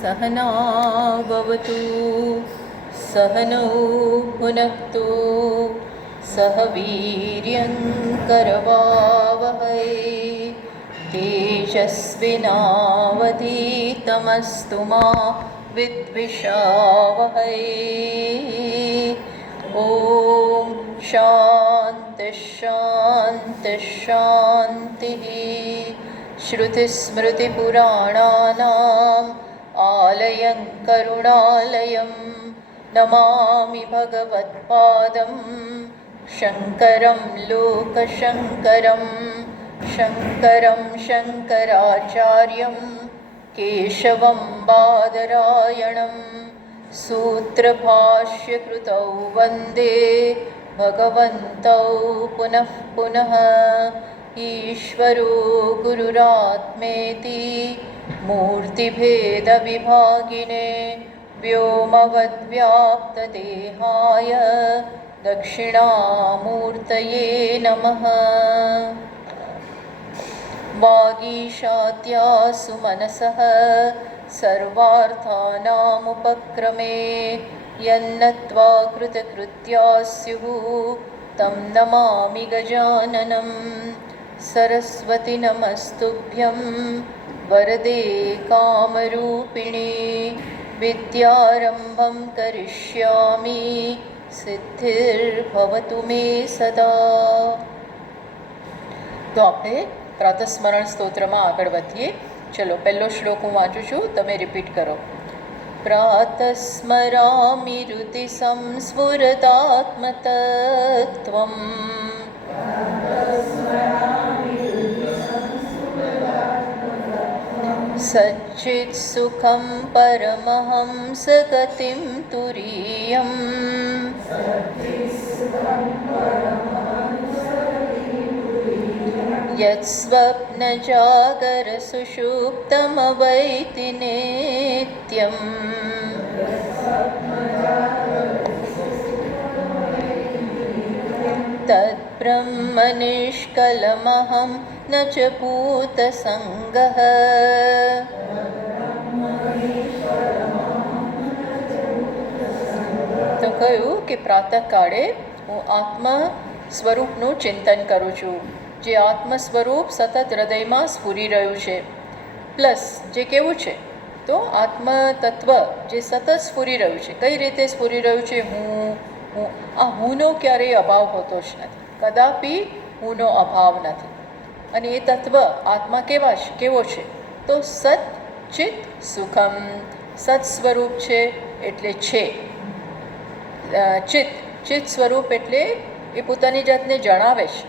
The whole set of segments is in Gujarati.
सहनाववतु सहनौ भुनक्तु सह वीर्यङ्करवावहै तेजस्विनावधीतमस्तु मा विद्विषावहै। ॐ शान्तिः शान्तिः शान्तिः। श्रुतिस्मृतिपुराणानाम् आलयं करुणालयं नमामि भगवत्पादं शङ्करं लोकशङ्करं शङ्करं शङ्कराचार्यं केशवं बादरायणं सूत्रभाष्यकृतौ वन्दे भगवन्तौ पुनः पुनः। ईश्वरो गुरुरात्मेति मूर्तिभेदविभागिने व्योमवद्व्याप्तदेहाय दक्षिणामूर्तये नमः। वागीशात्यासु मनसः सर्वार्थानामुपक्रमे यन्नत्वा कृतकृत्या स्युः तं नमामि गजाननं। सरस्वती नमस्तुभ्यं वरदे कामरूपिणी विद्यारम्भं करिष्यामि सिद्धिर्भवतु मे सदा। तो આપણે પ્રાતસ્મરણ સ્તોત્રમાં આગળ વધીએ. ચલો, પહેલો શ્લોક હું વાંચું છું, તમે રિપીટ કરો. પ્રાતસ્મરામિ રુતિ સંસ્ફુરતાત્મતત્વં સચ્ચિત સુખં પરમહંસ ગતિં તુરીયં यत्स्वप्नजागर सुषुप्तमवैति नित्यं तद्ब्रह्म निष्कलमहं न च भूतसङ्गः। તો કહ્યું કે પ્રાતઃકાળે હું આત્મા સ્વરૂપનું ચિંતન કરું છું, જે આત્મ સ્વરૂપ સતત હૃદયમાં સ્ફુરી રહ્યું છે. પ્લસ જે કેવું છે તો આત્મ તત્વ જે સતત સ્ફુરી રહ્યું છે. કઈ રીતે સ્ફુરી રહ્યું છે? હું આ હુંનો ક્યારેય અભાવ હોતો જ નથી, કદાપી હુંનો અભાવ નથી. અને એ તત્વ આત્મા કેવો છે તો સત ચિત સુખમ, સત સ્વરૂપ છે એટલે છે. ચિત સ્વરૂપ એટલે એ પોતાની જાતને જણાવે છે.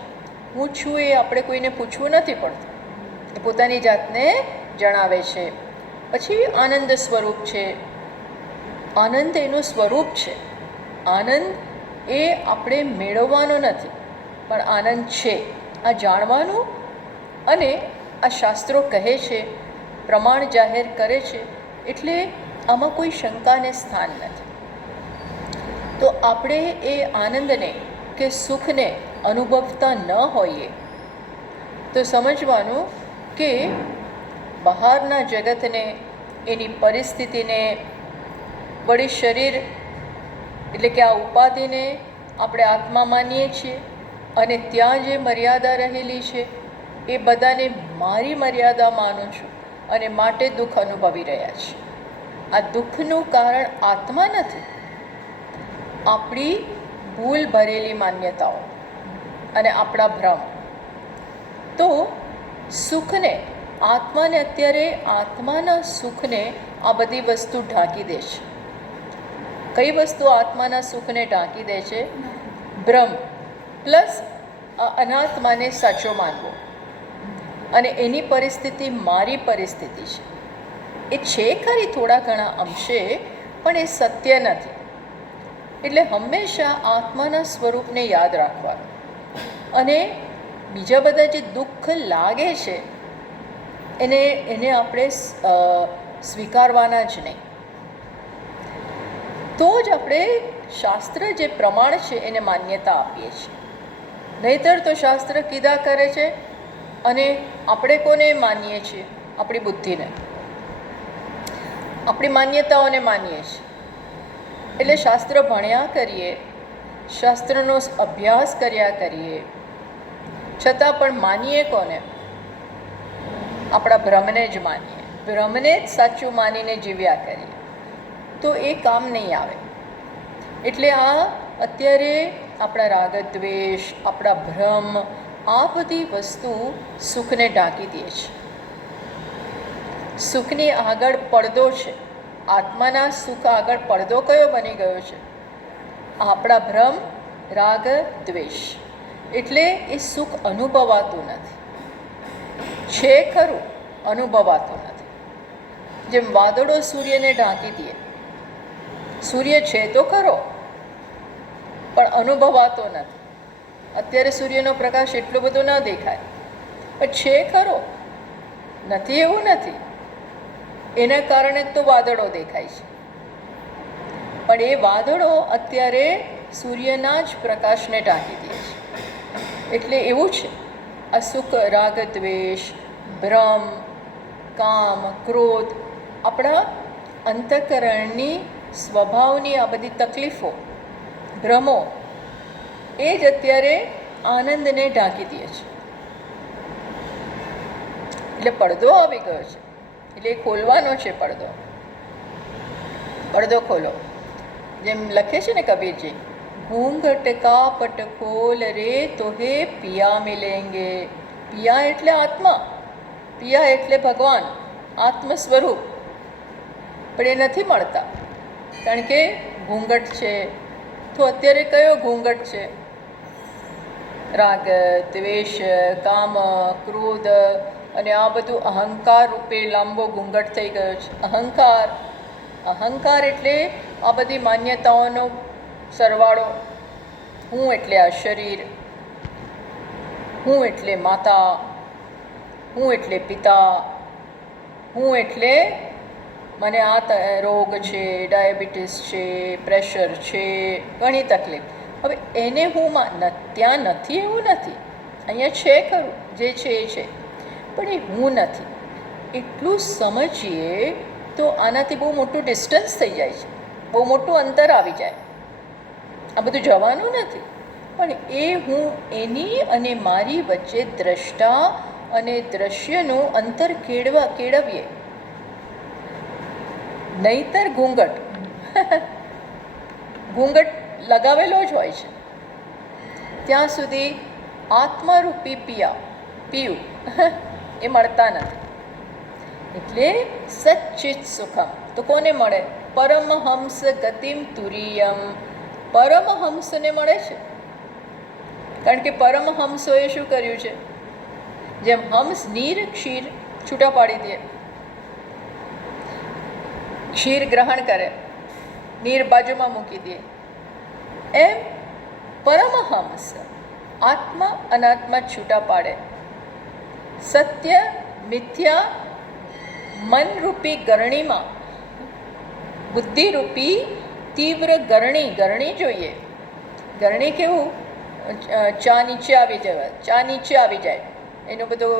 હું છું એ આપણે કોઈને પૂછવું નથી પડતું, એ પોતાની જાતને જણાવે છે. પછી આનંદ સ્વરૂપ છે, આનંદ એનું સ્વરૂપ છે. આનંદ એ આપણે મેળવવાનો નથી, પણ આનંદ છે આ જાણવાનું. અને આ શાસ્ત્રો કહે છે, પ્રમાણ જાહેર કરે છે, એટલે આમાં કોઈ શંકાને સ્થાન નથી. તો આપણે એ આનંદને કે સુખને અનુભવતા ન હોઈએ તો સમજવાનું કે બહારના જગતને, એની પરિસ્થિતિને, વળી શરીર એટલે કે આ ઉપાધિને આપણે આત્મા માનીએ છીએ. અને ત્યાં જે મર્યાદા રહેલી છે એ બધાને મારી મર્યાદા માનું છું અને માટે દુઃખ અનુભવી રહ્યા છે. આ દુઃખનું કારણ આત્મા નથી, આપણી ભૂલ ભરેલી માન્યતાઓ અને આપણા ભ્રમ. તો સુખને, આત્માને અત્યારે આત્માના સુખને આ બધી વસ્તુ ઢાંકી દે છે. કઈ વસ્તુ આત્માના સુખને ઢાંકી દે છે? ભ્રમ પ્લસ અનાત્માને સાચો માનવો. અને એની પરિસ્થિતિ મારી પરિસ્થિતિ છે. એ છે ખરી થોડા ઘણા અંશે, પણ એ સત્ય નથી. એટલે હંમેશા આત્માના સ્વરૂપને યાદ રાખવાનું. અને બીજા બધા જે દુઃખ લાગે છે એને આપણે સ્વીકારવાના જ નહીં. તો જ આપણે શાસ્ત્ર જે પ્રમાણ છે એને માન્યતા આપીએ છીએ. નહીંતર તો શાસ્ત્ર કીધા કરે છે અને આપણે કોને માનીએ છીએ? આપણી બુદ્ધિને. આપણી માન્યતાઓને માનીએ છીએ. એટલે શાસ્ત્ર ભણ્યા કરીએ, શાસ્ત્રનો અભ્યાસ કર્યા કરીએ, છતાં પણ માનીએ કોને? આપણા ભ્રમને જ માનીએ, ભ્રમને જ સાચું માનીને જીવ્યા કરીએ, તો એ કામ નહીં આવે. એટલે આ અત્યારે આપણા રાગદ્વેષ, આપણા ભ્રમ, આ બધી વસ્તુ સુખને ઢાંકી દે છે. સુખની આગળ પડદો છે. આત્માના સુખ આગળ પડદો કયો બની ગયો છે? આપણા ભ્રમ, રાગ, દ્વેષ. એટલે એ સુખ અનુભવાતું નથી. છે ખરું, અનુભવાતું નથી. જેમ વાદળો સૂર્યને ઢાંકી દે, સૂર્ય છે તો ખરો પણ અનુભવાતો નથી. અત્યારે સૂર્યનો પ્રકાશ એટલો બધો ન દેખાય, પણ છે ખરો, નથી એવું નથી. એના કારણે તો વાદળો દેખાય છે, પણ એ વાદળો અત્યારે સૂર્યના જ પ્રકાશને ઢાંકી દે છે. એટલે એવું છે આ સુખ, રાગ, દ્વેષ, ભ્રમ, કામ, ક્રોધ, આપણા અંતઃકરણની સ્વભાવની આ બધી તકલીફો, ભ્રમો, એ જ અત્યારે આનંદને ઢાંકી દે છે. એટલે પડદો આવી ગયો છે. એટલે ખોલવાનો છે પડદો. પડદો ખોલો. જેમ લખે છે ને કબીરજી, ઘૂંઘટ કાપટ ખોલ રે તોહે પિયા મિલેંગે. પિયા એટલે આત્મા, પિયા એટલે ભગવાન, આત્મ સ્વરૂપ. પણ એ નથી મળતા, કારણ કે ઘૂંઘટ છે. તો અત્યારે કયો ઘૂંઘટ છે? રાગ, દ્વેષ, કામ, ક્રોધ અને આ બધું અહંકાર રૂપે લાંબો ઘૂંઘટ થઈ ગયો છે. અહંકાર, અહંકાર એટલે આ બધી માન્યતાઓનો સરવાળો. હું એટલે આ શરીર, હું એટલે માતા, હું એટલે પિતા, હું એટલે મને આ રોગ છે, ડાયાબિટીસ છે, પ્રેશર છે, ઘણી તકલીફ. હવે એને હું ત્યાં નથી એવું નથી, અહીંયા છે ખરું, જે છે એ છે, પણ એ હું નથી. એટલું સમજીએ તો આનાથી બહુ મોટું ડિસ્ટન્સ થઈ જાય છે, બહુ મોટું અંતર આવી જાય. આ બધું જવાનું નથી, પણ એ હું, એની અને મારી વચ્ચે દ્રષ્ટા અને દ્રશ્યનું અંતર કેળવીએ. નહીતર ઘૂંઘટ ઘૂંઘટ લગાવેલો જ હોય છે. ત્યાં સુધી આત્મારૂપી પીયું એ મળતા નથી. એટલે સચ્ચિત સુખમ તો કોને મળે? પરમહંસ ગતિમ તુરીયમ. પરમહંસને મળે છે, કારણ કે પરમહંસોએ શું કર્યું છે? જેમ હંસ નીર ક્ષીર છૂટા પાડી દે, ક્ષીર ગ્રહણ કરે, નીર બાજુમાં મૂકી દે, એમ પરમહંસ આત્મા અનાત્મા છૂટા પાડે. સત્ય મિથ્યા મનરૂપી ગરણીમાં, બુદ્ધિરૂપી તીવ્ર ગરણી જોઈએ. ગરણી કેવું? ચા નીચે આવી જાય, ચા નીચે આવી જાય, એનું બધું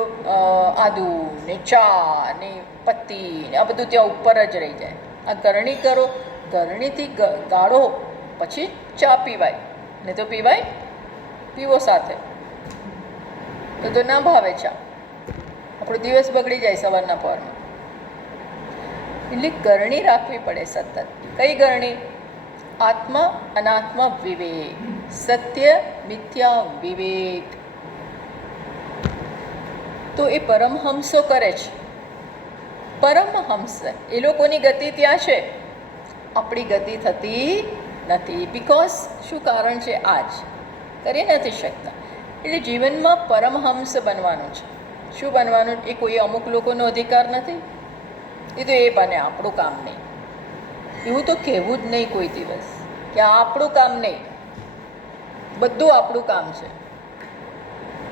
આદુ ને ચા ને પત્તી ને આ બધું ત્યાં ઉપર જ રહી જાય. આ ગરણી કરો, ગરણીથી ગાળો પછી ચા પીવાય, ને તો પીવાય પીવો સાથે, તો ના ભાવે ચા, આપણો દિવસ બગડી જાય સવારના પહોરમાં. એટલે ગરણી રાખવી પડે સતત. કઈ ગરણી? આત્મા અનાત્મા વિવેક, સત્ય મિથ્યા વિવેક. તો એ પરમહંસો કરે છે. પરમહંસ એ લોકોની ગતિ ત્યાં છે, આપણી ગતિ થતી નથી. બિકોઝ શું કારણ છે? આજ કરી નથી શકતા. એટલે જીવનમાં પરમહંસ બનવાનું છે. શું બનવાનું? એ કોઈ અમુક લોકોનો અધિકાર નથી, એ તો એ બને, આપણું કામ નહીં. એવું તો કહેવું જ નહીં કોઈ દિવસ કે આ આપણું કામ નહીં. બધું આપણું કામ છે,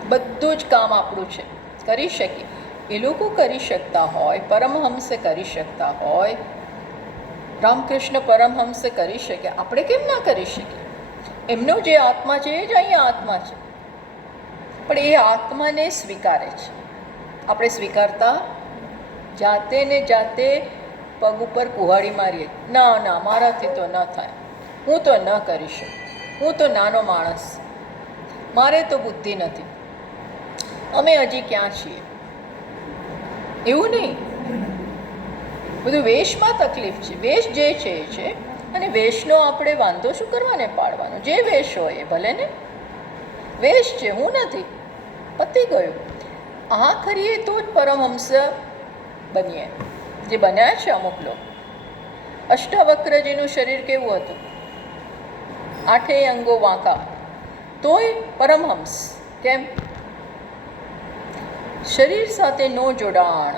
બધું જ કામ આપણું છે, કરી શકીએ. એ લોકો કરી શકતા હોય, પરમહંસ કરી શકતા હોય, રામકૃષ્ણ પરમહંસ કરી શકે, આપણે કેમ ના કરી શકીએ? એમનો જે આત્મા છે એ જ અહીંયા આત્મા છે, પણ એ આત્માને સ્વીકારે છે. આપણે સ્વીકારતા જાતે ને જાતે પગ ઉપર કુહાડી મારીએ, ના ના મારાથી તો ન થાય, હું તો ન કરી શકું, હું તો નાનો માણસ, મારે તો બુદ્ધિ નથી, અમે હજી ક્યાં છીએ. એવું નહીં. બધું વેશમાં તકલીફ છે. વેશ જે છે એ છે, અને વેશનો આપણે વાંધો શું કરવાને પાડવાનો? જે વેશ હોય એ ભલે ને, વેશ છે, હું નથી, પતી ગયું. આ કરીએ તો જ પરમહંસ બનીએ, જે બન્યા છે અમુક લોકો. અષ્ટાવક્રજીનું શરીર કેવું હતું? 8 અંગો વાંકા, તોય પરમહંસ. કેમ? શરીર સાથે નો જોડાણ,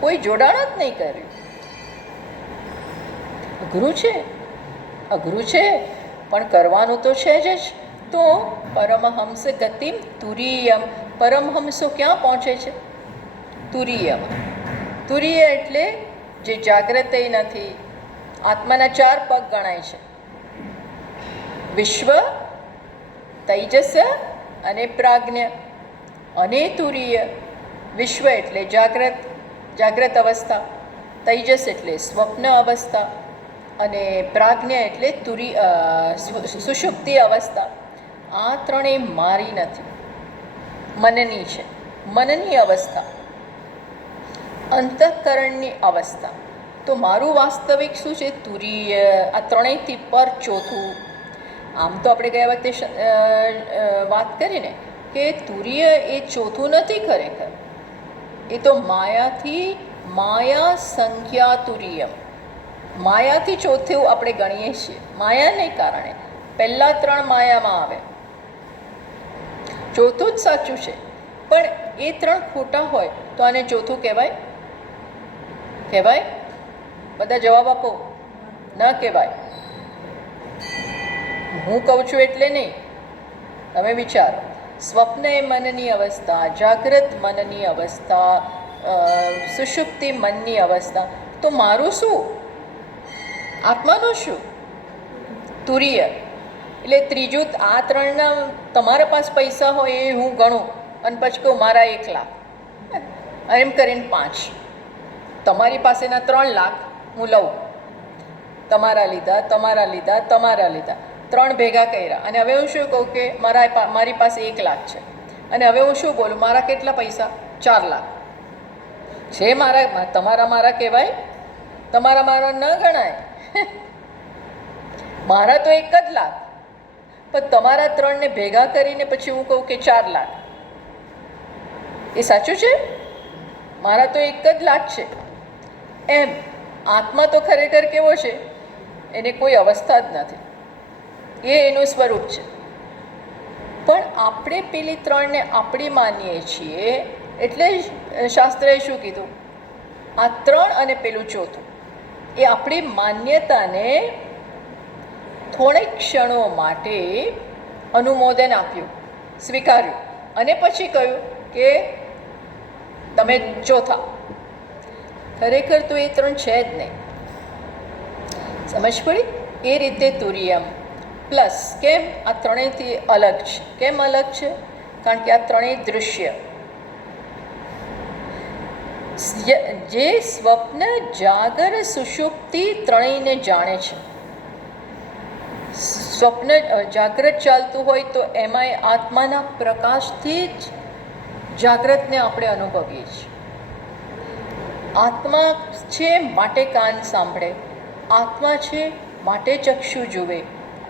કોઈ જોડાણ જ નહીં કર્યું. અઘરું છે, અઘરું છે, પણ કરવાનું તો છે જ. તો પરમહંસ ગતિમ તુરીયમ. પરમહંસો ક્યાં પહોંચે છે? તુરીયમ. તુરીય એટલે જે જાગ્રત નથી. આત્માના 4 પગ ગણાય છે: વિશ્વ, તૈજસ અને પ્રાજ્ઞ. અને તુરીય. વિશ્વ એટલે જાગ્રત અવસ્થા, તૈજસ એટલે સ્વપ્ન અવસ્થા, અને પ્રાજ્ઞ એટલે સુષુપ્તિ અવસ્થા. આ ત્રણેય મારી નથી, મનની છે. મનની અવસ્થા, અંતઃકરણની અવસ્થા. તો મારું વાસ્તવિક શું છે? તુરીય. આ ત્રણેયથી પર ચોથું. આમ તો આપણે ગયા વખતે વાત કરીને કે તુરીય એ ચોથું નથી ખરેખર, એ તો માયાથી, માયા સંખ્યા તુરીયમ. માયાથી ચોથું આપણે ગણીએ છીએ, માયાને કારણે. પહેલાં 3 માયામાં આવે, ચોથું જ સાચું છે. પણ એ 3 ખોટા હોય તો આને ચોથું કહેવાય? કહેવાય? બધા જવાબ આપો. ન કહેવાય. હું કહું છું એટલે નહીં, તમે વિચારો. સ્વપ્ન એ મનની અવસ્થા, જાગ્રત મનની અવસ્થા, સુષુપ્તિ મનની અવસ્થા. તો મારું શું? આત્માનું શું? તુરીય. એટલે ત્રીજું. આ 3ના તમારા પાસે પૈસા હોય એ હું ગણું અને પછી કહું મારા 1 લાખ, એમ કરીને 5. તમારી પાસેના 3 લાખ હું લઉં, તમારા લીધા, તમારા લીધા, તમારા લીધા, 3 ભેગા કર્યા. અને હવે હું શું કહું કે મારી પાસે 1 લાખ છે. અને હવે હું શું બોલું? મારા કેટલા પૈસા? 4 લાખ છે મારા. તમારા મારા કહેવાય? તમારા મારા ન ગણાય. મારા તો 1 જ લાખ, પણ તમારા 3ને ભેગા કરીને પછી હું કહું કે 4 લાખ. એ સાચું છે? મારા તો 1 જ લાખ છે. એમ આત્મા તો ખરેખર કેવો છે? એને કોઈ અવસ્થા જ નથી, એ એનું સ્વરૂપ છે. પણ આપણે પેલી 3ને આપણી માનીએ છીએ. એટલે જ શાસ્ત્રએ શું કીધું? આ 3 અને પેલું ચોથું, એ આપણી માન્યતાને થોડીક ક્ષણો માટે અનુમોદન આપ્યું, સ્વીકાર્યું, અને પછી કહ્યું કે તમે ચોથા. ખરેખર તો એ 3 છે જ નહીં. સમજ પડી? એ રીતે તુરીયમ પ્લસ. કેમ? આ ત્રણેયથી અલગ છે. કેમ અલગ છે? કારણ કે આ ત્રણેય દૃશ્ય. જે સ્વપ્ન, જાગર, સુષુપ્તિ ત્રણેયને જાણે છે. સ્વપ્ન જાગ્રત ચાલતું હોય તો એમાંય આત્માના પ્રકાશથી જ જાગ્રતને આપણે અનુભવીએ છીએ. આત્મા છે માટે કાન સાંભળે, આત્મા છે માટે ચક્ષુ જુએ,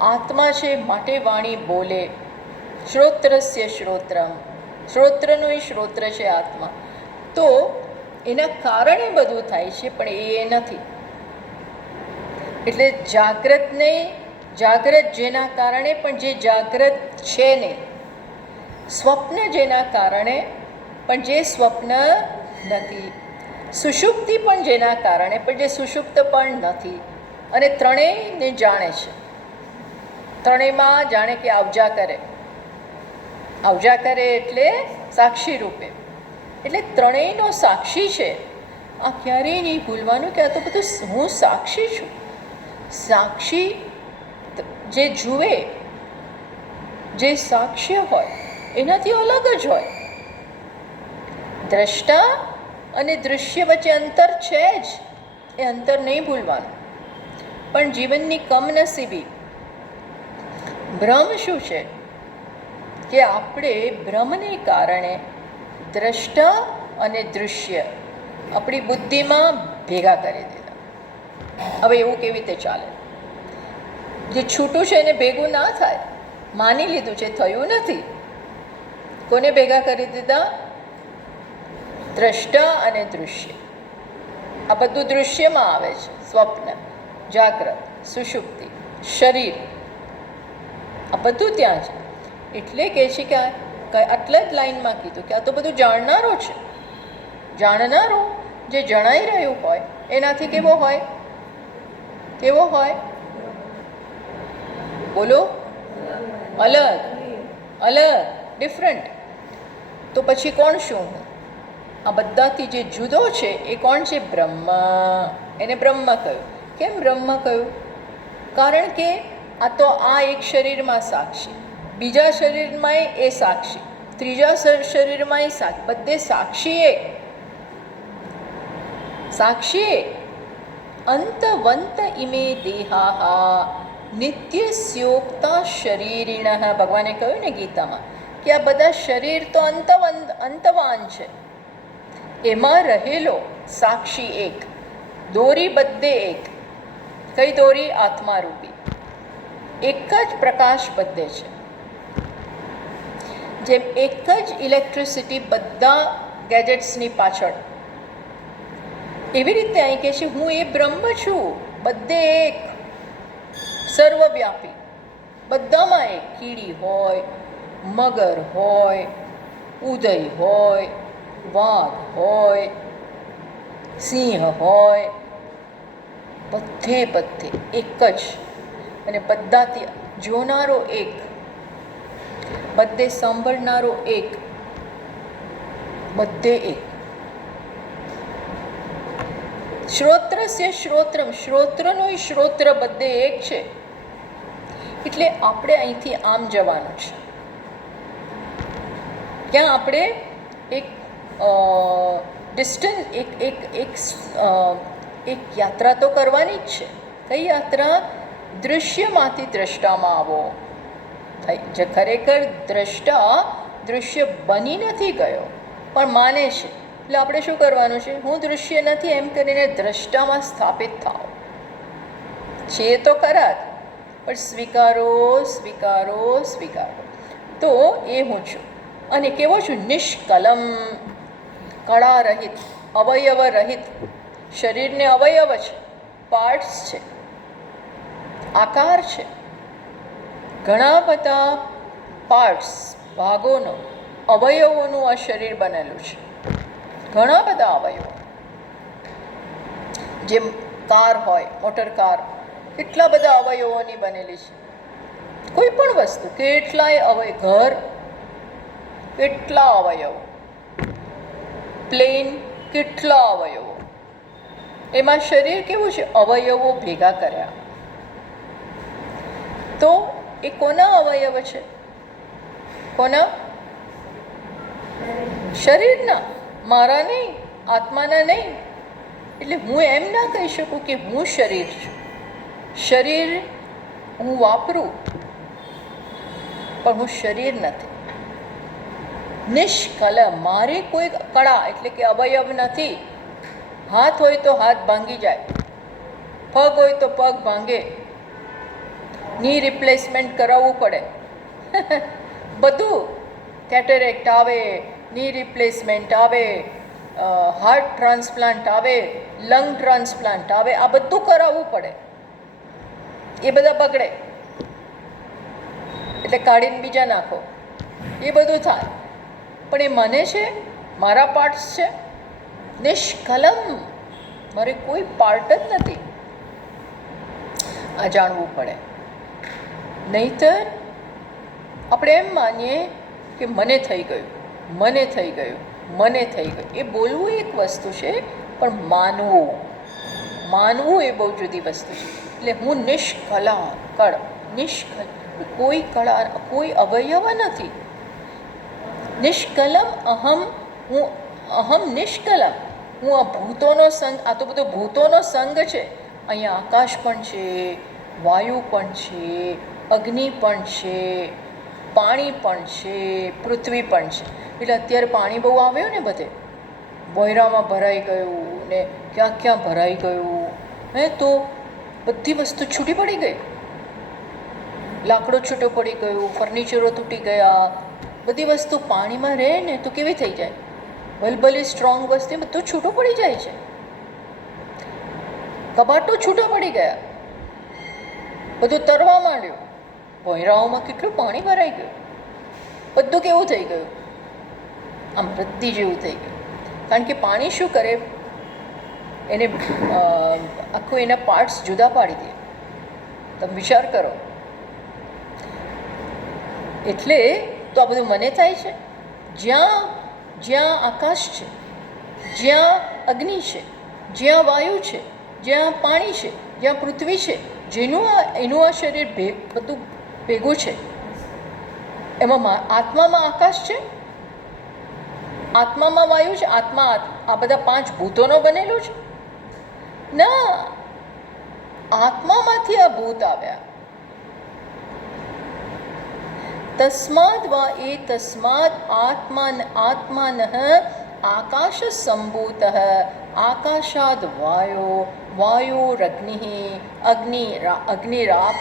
આત્મા છે માટે વાણી બોલે. શ્રોત્રસ્ય શ્રોત્રમ. શ્રોત્રનું શ્રોત્ર છે આત્મા. તો એના કારણે બધું થાય છે, પણ એ નથી. એટલે જાગ્રતને, જાગ્રત જેના કારણે, પણ જે જાગ્રત છે નહીં. સ્વપ્ન જેના કારણે, પણ જે સ્વપ્ન નથી. સુષુપ્તિ પણ જેના કારણે, પણ જે સુષુપ્ત પણ નથી. અને ત્રણેયને જાણે છે. ત્રણેયમાં જાણે કે આવજા કરે. આવજા કરે એટલે સાક્ષી રૂપે. એટલે ત્રણેયનો સાક્ષી છે. આ ક્યારેય નહીં ભૂલવાનું કે આ તો બધું હું સાક્ષી છું. સાક્ષી જે જુએ, જે સાક્ષ્ય હોય એનાથી અલગ જ હોય. દ્રષ્ટા અને દૃશ્ય વચ્ચે અંતર છે જ. એ અંતર નહીં ભૂલવાનું. પણ જીવનની કમનસીબી ભ્રમ શું છે કે આપણે ભ્રમને કારણે દ્રષ્ટા અને દૃશ્ય આપણી બુદ્ધિમાં ભેગા કરી દીધા. હવે એવું કેવી રીતે ચાલે? જે છૂટું છે એને ભેગું ના થાય. માની લીધું છે, થયું નથી. કોને ભેગા કરી દીધા? દ્રષ્ટા અને દૃશ્ય. આ બધું દૃશ્યમાં આવે છે. સ્વપ્ન, જાગ્રત, સુષુપ્તિ, શરીર, આ બધું ત્યાં છે. એટલે કહે છે કે આટલા જ લાઈનમાં કીધું કે આ તો બધું જાણનારો છે. જાણનારો જે જણાઈ રહ્યું હોય એનાથી કેવો હોય? કેવો હોય? બોલો. અલગ. અલગ, ડિફરન્ટ. તો પછી કોણ શું? આ બધાથી જે જુદો છે એ કોણ છે? બ્રહ્મ. એને બ્રહ્મ કહ્યું. કેમ બ્રહ્મ કહ્યું? કારણ કે આ તો આ એક શરીરમાં સાક્ષી, બીજા શરીરમાંય એ સાક્ષી, ત્રીજા શરીરમાંય સાક્ષી, બધે સાક્ષી એક. સાક્ષી એક. અંતવંત ઇમે દેહાહા નિત્યસ્યોક્તા શરીરિણ. ભગવાને કહ્યું ને ગીતામાં કે આ બધા શરીર તો અંતવાન છે. એમાં રહેલો સાક્ષી એક. દોરી બધે એક. કઈ દોરી? આત્મારૂપી. એક જ પ્રકાશ બધે છે. જેમ એક જ ઇલેક્ટ્રિસિટી બધા ગેજેટ્સની પાછળ, એવી રીતે અહીં કહે છે હું એ બ્રહ્મ છું, બધે એક, સર્વવ્યાપી, બધામાં એક. કીડી હોય, મગર હોય, ઉદય હોય, વાઘ હોય, સિંહ હોય, બધે બધે એક જ. અને બધાથી જોનારો એક, બધે સાંભળનારો એક, બધે એક. શ્રોત્રસ્ય શ્રોત્રમ, શ્રોત્રનો શ્રોત્ર બધે એક છે. એટલે આપણે અહીંથી આમ જવાનું છે. ક્યાં? આપણે એક ડિસ્ટન્સ, એક યાત્રા તો કરવાની જ છે. કઈ યાત્રા? દૃશ્યમાંથી દ્રષ્ટામાં આવો. જે ખરેખર દ્રષ્ટા દૃશ્ય બની નથી ગયો પણ માને છે. એટલે આપણે શું કરવાનું છે? હું દૃશ્ય નથી એમ કરીને દ્રષ્ટામાં સ્થાપિત થાઓ. છે તો ખરા જ, પણ સ્વીકારો, સ્વીકારો, સ્વીકારો. તો એ હું છું. અને કેવો છું? નિષ્કલમ, કળા રહિત, અવયવ રહિત. શરીરને અવયવ છે, પાર્ટ્સ છે, આકાર છે, ઘણા બધા પાર્ટ્સ, ભાગોનો, અવયવોનું આ શરીર બનેલું છે. ઘણા બધા અવયવો. જેમ કાર હોય, મોટર કાર, કેટલા બધા અવયવોની બનેલી છે. કોઈ પણ વસ્તુ, કેટલાય અવયવ. ઘર, કેટલા અવયવો. પ્લેન, કેટલા અવયવો. એમાં શરીર કેવું છે? અવયવો ભેગા કર્યા. તો એ કોના અવયવ છે? કોના? શરીરના. મારા નહીં, આત્માના નહીં. એટલે હું એમ ના કહી શકું કે હું શરીર છું. શરીર હું વાપરું પણ હું શરીર નથી. નિષ્કલ, મારે કોઈ કળા એટલે કે અવયવ નથી. હાથ હોય તો હાથ ભાંગી જાય, પગ હોય તો પગ ભાંગે, ની રિપ્લેસમેન્ટ કરાવવું પડે. બધું કેટેરેક્ટ આવે, ની રિપ્લેસમેન્ટ આવે, હાર્ટ ટ્રાન્સપ્લાન્ટ આવે, લંગ ટ્રાન્સપ્લાન્ટ આવે, આ બધું કરાવવું પડે. એ બધા બગડે એટલે કાઢીને બીજા નાખો, એ બધું થાય. પણ એ મને છે, મારા પાર્ટ્સ છે. નિષ્કલમ, મારે કોઈ પાર્ટ જ નથી. આ જાણવું પડે. નહીંતર આપણે એમ માનીએ કે મને થઈ ગયું, મને થઈ ગયું, મને થઈ ગયું. એ બોલવું એક વસ્તુ છે, પણ માનવું, માનવું એ બહુ જુદી વસ્તુ છે. એટલે હું નિષ્કલા, કળ, નિષ્કલ, કોઈ કળા, કોઈ અવયવ નથી. નિષ્કલમ અહમ, હું અહમ નિષ્કલમ, હું આ ભૂતોનો સંગ, આ તો બધો ભૂતોનો સંગ છે. અહીંયા આકાશ પણ છે, વાયુ પણ છે, અગ્નિ પણ છે, પાણી પણ છે, પૃથ્વી પણ છે. એટલે અત્યારે પાણી બહુ આવ્યું ને બધે, બોયરામાં ભરાઈ ગયું ને ક્યાં ક્યાં ભરાઈ ગયું, તો બધી વસ્તુ છૂટી પડી ગઈ. લાકડો છૂટો પડી ગયું, ફર્નિચરો તૂટી ગયા, બધી વસ્તુ પાણીમાં રહે ને તો કેવી થઈ જાય, ભલભલી સ્ટ્રોંગ વસ્તુ બધું છૂટું પડી જાય છે. કબાટો છૂટા પડી ગયા, બધું તરવા માંડ્યું, ભોંયરાઓમાં કેટલું પાણી ભરાઈ ગયું, બધું કેવું થઈ ગયું, આમ રદ્દી જેવું થઈ ગયું. કારણ કે પાણી શું કરે, એને આખું એના પાર્ટ્સ જુદા પાડી દે. તમે વિચાર કરો. એટલે તો આ બધું મને થાય છે. જ્યાં જ્યાં આકાશ છે, જ્યાં અગ્નિ છે, જ્યાં વાયુ છે, જ્યાં પાણી છે, જ્યાં પૃથ્વી છે, એનું આ શરીર બધું ભેગું છે. એમાં આત્મામાં આકાશ છે, આત્મામાં વાયુ છે, આત્મા આ બધા 5 ભૂતોનો બનેલું છે. ના, આત્મામાંથી આ ભૂત આવ્યા. તસ્માદ વા એ તસ્માદ આત્માન આકાશ સંભૂત આકાશાદ વાયોરગ્નિ અગ્નિરાપ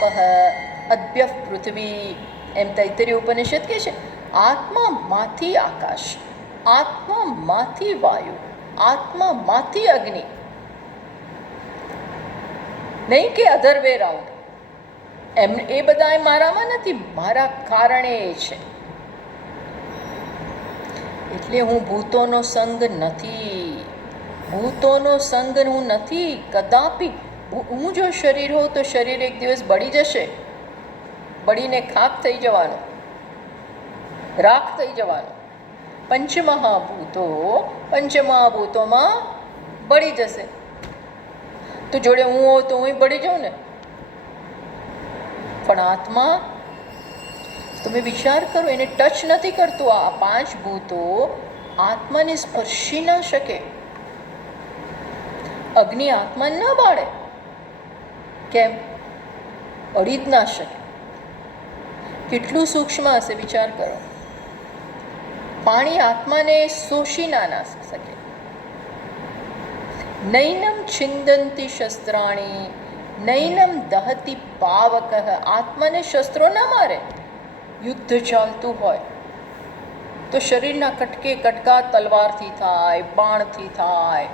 અદ્ભ્ય પૃથ્વી. એમ તૈત્તરીય ઉપનિષદ કહે છે, આત્મામાંથી આકાશ, આત્મામાંથી વાયુ, આત્મામાંથી અગ્નિ. નહીં કે અધર વે રાઉન્ડ. એ બધા મારામાં નથી, મારા કારણે છે. એટલે હું ભૂતોનો સંગ નથી, ભૂતોનો સંગ હું નથી કદાપી. હું જો શરીર હોઉં તો શરીર એક દિવસ બળી જશે, બળીને ખાક થઈ જવાનું, રાખ થઈ જવાનું. પંચમહાભૂતોમાં બળી જશે. તો જોડે હું હોઉં તો હું બળી જાઉં ને. પણ આત્મા, તમે વિચાર કરો, એને ટચ નથી કરતું. આ 5 ભૂતો આત્માને સ્પર્શી ન શકે. અગ્નિ આત્માને ન બાળે. કેમ? અડી જ ના શકે. કેટલું સૂક્ષ્મ હશે વિચાર કરો. પાણી આત્માને શોષી ના શકે. નૈનમ છિંદંતી શસ્ત્રાણી નૈનમ દહતી પાવક. આત્માને શસ્ત્રો ના મારે. યુદ્ધ ચાલતું હોય તો શરીરના કટકા તલવારથી થાય, બાણથી થાય,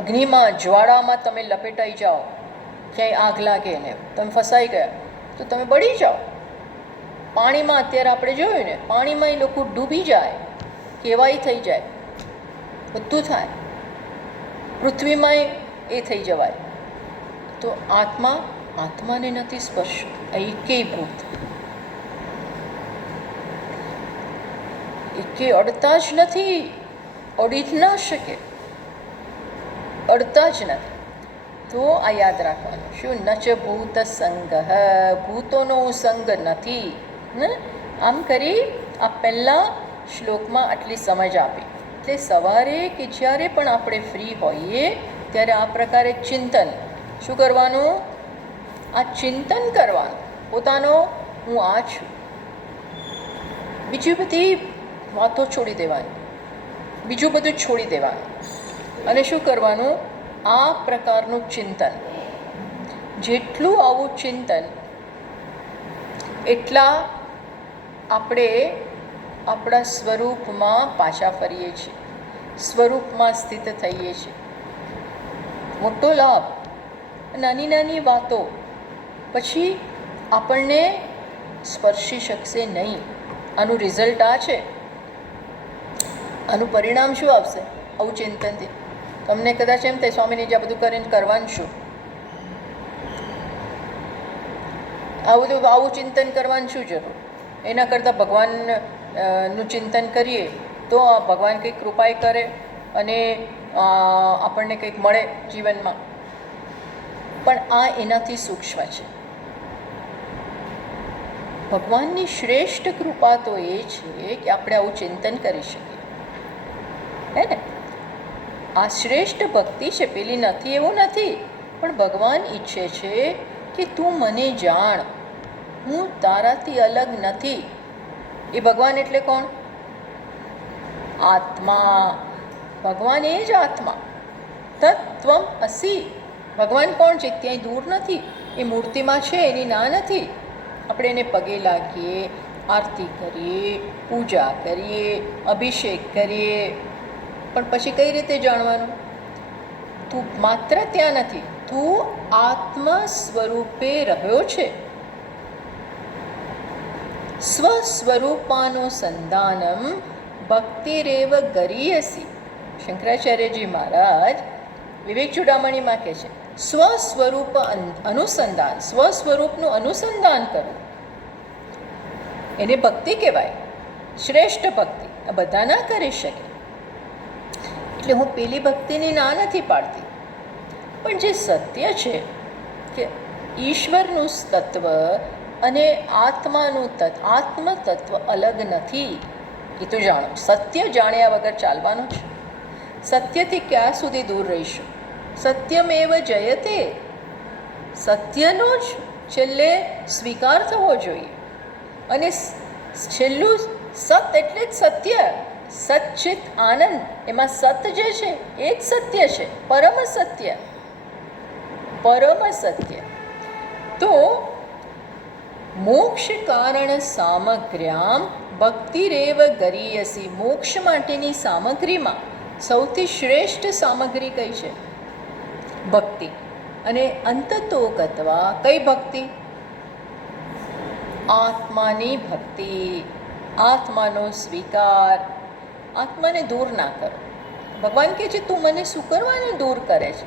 અગ્નિમાં જ્વાળામાં તમે લપેટાઈ જાઓ, ક્યાંય આગ લાગે ને તમે ફસાઈ ગયા તો તમે બળી જાઓ. પાણીમાં અત્યારે આપણે જોયું ને, પાણીમાં એ લોકો ડૂબી જાય, કેવાય થઈ જાય, બધું થાય. પૃથ્વીમાં એ થઈ જવાય. તો આત્માને નથી સ્પર્શતું એકેય ભૂત. એકે અડતા જ નથી, અડી જ ના શકે, અડતા જ નથી. તો આ યાદ રાખવાનું. શું? નચ ભૂત સંગ, ભૂતોનો સંગ નથી. આમ કરી આ પહેલા શ્લોકમાં આટલી સમજ આપી. એટલે સવારે કે જ્યારે પણ આપણે ફ્રી હોઈએ ત્યારે આ પ્રકારે ચિંતન શું કરવાનું? આ ચિંતન કરવાનું. પોતાનો હું આ છું, બીજી બધી વાતો છોડી દેવાની, બીજું બધું છોડી દેવાનું. અને શું કરવાનું? આ પ્રકારનું ચિંતન. જેટલું આવું ચિંતન એટલા આપણે આપણા સ્વરૂપમાં પાછા ફરીએ છીએ, સ્વરૂપમાં સ્થિત થઈએ છીએ. મોટો લાભ. નાની નાની વાતો પછી આપણને સ્પર્શી શકશે નહીં. આનું રિઝલ્ટ આ છે. આનું પરિણામ શું આવશે આવું ચિંતનથી? તમને કદાચ એમ થાય સ્વામીની જે આ બધું કરીને કરવાનું શું, આવું ચિંતન કરવાનું શું જરૂર? એના કરતાં ભગવાનનું ચિંતન કરીએ તો ભગવાન કંઈક કૃપાએ કરે અને આપણને કંઈક મળે જીવનમાં. પણ આ એનાથી સૂક્ષ્મ છે. ભગવાનની શ્રેષ્ઠ કૃપા તો એ છે કે આપણે આવું ચિંતન કરી શકીએ. હે ને? આ શ્રેષ્ઠ ભક્તિ છે, પેલી નથી એવું નથી. પણ ભગવાન ઈચ્છે છે કે તું મને જાણ, હું તારાથી અલગ નથી. એ ભગવાન એટલે કોણ? આત્મા. ભગવાન એ જ આત્મા. તત્વમ અસી. ભગવાન કોણ છે? ક્યાંય દૂર નથી. એ મૂર્તિમાં છે, એની ના નથી. આપણે એને પગે લાગીએ, આરતી કરીએ, પૂજા કરીએ, અભિષેક કરીએ, પણ પછી કઈ રીતે જાણવાનું? તું માત્ર ત્યાં નથી, તું આત્મ સ્વરૂપે રહ્યો છે. સ્વસ્વરૂપાનુસંધાનમ ભક્તિરેવ ગરીયસી. શંકરાચાર્યજી મહારાજ વિવેક ચૂડામણીમાં કહે છે, સ્વસ્વરૂપ અનુસંધાન, સ્વસ્વરૂપનું અનુસંધાન કરવું, એને ભક્તિ કહેવાય. શ્રેષ્ઠ ભક્તિ. આ બધા ના કરી શકે. એટલે હું પેલી ભક્તિની ના નથી પાડતી, પણ જે સત્ય છે કે ઈશ્વરનું તત્વ અને આત્માનું આત્મ તત્વ અલગ નથી, એ તો જાણો. સત્ય જાણ્યા વગર ચાલવાનું છે. સત્યથી ક્યાં સુધી દૂર રહીશું? સત્યમેવ જયતે. સત્યનો જ છેલ્લે સ્વીકાર થવો જોઈએ. અને છેલ્લું સત એટલે જ સત્ય. સચ્ચિત આનંદ, એમાં સત જે છે એ જ સત્ય છે, પરમ સત્ય. પરમ સત્ય. તો મોક્ષ કારણ સામગ્ર્યામ ભક્તિરેવ ગરીયસી. મોક્ષ માટેની સામગ્રીમાં સૌથી શ્રેષ્ઠ સામગ્રી કઈ છે? ભક્તિ. અને અંતતો ગત્વા કઈ ભક્તિ? આત્માની ભક્તિ. આત્માનો સ્વીકાર. આત્માને દૂર ના કરો. ભગવાન કહે છે તું મને શું કરવાને દૂર કરે છે?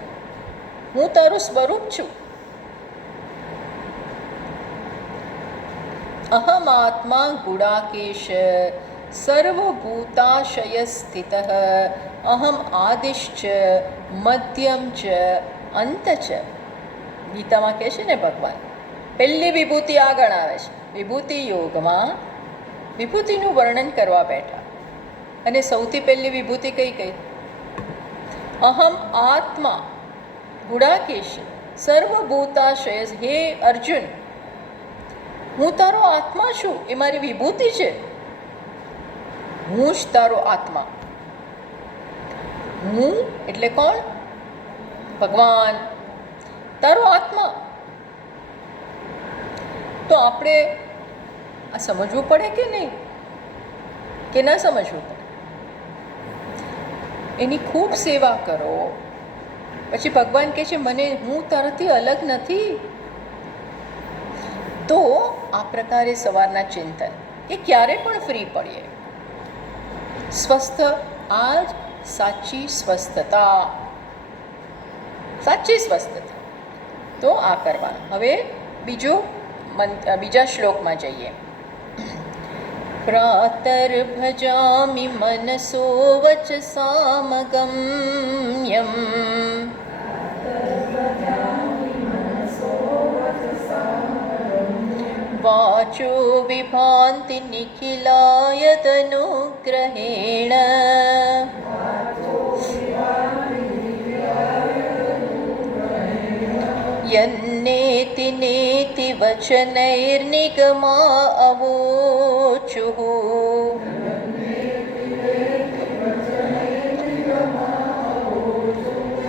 હું તારું સ્વરૂપ છું. અહમ આત્મા ગુડાકેશ સર્વભૂતાશય સ્થિત અહમ આદિશ્ચ મધ્યમ ચ અંત ચ. ગીતામાં કહે છે ને ભગવાન, પહેલી વિભૂતિ આગળ આવે છે. વિભૂતિ યોગમાં વિભૂતિનું વર્ણન કરવા બેઠા, અને સૌથી પહેલી વિભૂતિ કઈ કઈ? અહમ આત્મા ગુડાકેશ સર્વભૂતાશય. હે અર્જુન, હું તારો આત્મા છું, એ મારી વિભૂતિ છે. હું જ તારો આત્મા. હું એટલે કોણ? ભગવાન. તારો આત્મા. તો આપણે આ સમજવું પડે કે નહીં? કે ના સમજવું પડે? એની ખૂબ સેવા કરો. પછી ભગવાન કહે છે મને, હું તારાથી અલગ નથી. તો આ પ્રકારે સવારના ચિંતન, કે ક્યારે પણ ફ્રી પડીએ, સ્વસ્થ. આ જ સાચી સ્વસ્થતા. સાચી સ્વસ્થતા. તો આ કરવાનું. હવે બીજા શ્લોકમાં જઈએ. પ્રાતર્ભજામિ મનસો વચસામગમ્યમ વાચો વિભાંતિ નિખિલાયતનુગ્रहेण યન્નેતિ નેતિ વચનૈર્નિગમા અવોચુઃ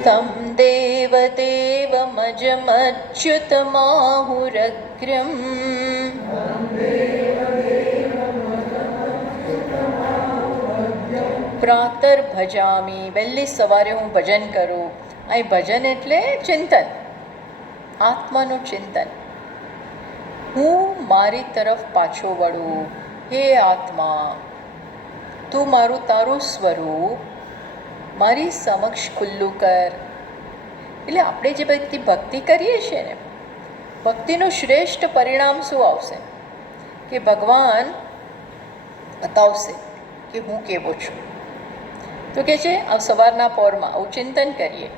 તમ દેવદેવમજમચ્યુતમાહુરગ્ર્યમ પ્રાતર ભજામી. વહેલી સવારે હું ભજન કરું. અહીં ભજન એટલે ચિંતન, આત્માનું ચિંતન. હું મારી તરફ પાછો વળું. હે આત્મા, તું મારું તારું સ્વરૂપ મારી સમક્ષ ખુલ્લું કર. એટલે આપણે જે બધી ભક્તિ કરીએ છીએ ને, ભક્તિનું શ્રેષ્ઠ પરિણામ શું આવશે? કે ભગવાન બતાવશે કે હું કેવો છું. તો કે છે આ સવારના પહોરમાં આવું ચિંતન કરીએ.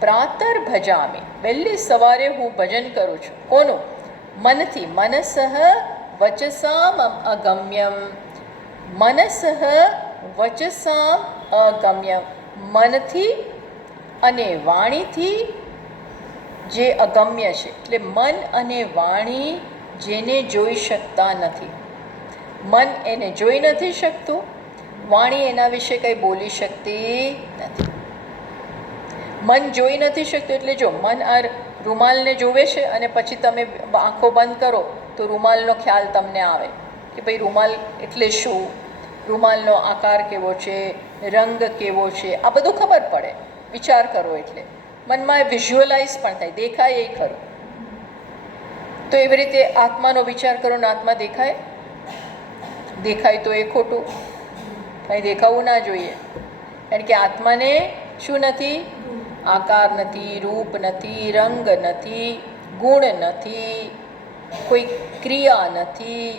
પ્રાતર ભજામી. વહેલી સવારે હું ભજન કરું છું. કોનું? મનથી. મનસઃ વચસામ અગમ્યમ. મનસઃ વચસામ અગમ્ય. મનથી અને વાણીથી જે અગમ્ય છે, એટલે મન અને વાણી જેને જોઈ શકતા નથી. મન એને જોઈ નથી શકતું, વાણી એના વિશે કંઈ બોલી શકતી નથી. મન જોઈ નથી શકતું એટલે જો મન આ રૂમાલને જોવે છે અને પછી તમે આંખો બંધ કરો તો રૂમાલનો ખ્યાલ તમને આવે કે ભાઈ રૂમાલ એટલે શું, રૂમાલનો આકાર કેવો છે, રંગ કેવો છે, આ બધું ખબર પડે. વિચાર કરો એટલે મનમાં વિઝ્યુઅલાઇઝ પણ થાય, દેખાય એ ખરું. તો એવી રીતે આત્માનો વિચાર કરો ને આત્મા દેખાય? દેખાય તો એ ખોટું, કંઈ દેખાવું ના જોઈએ. કારણ કે આત્માને શું નથી? આકાર નથી, રૂપ નથી, રંગ નથી, ગુણ નથી, કોઈ ક્રિયા નથી,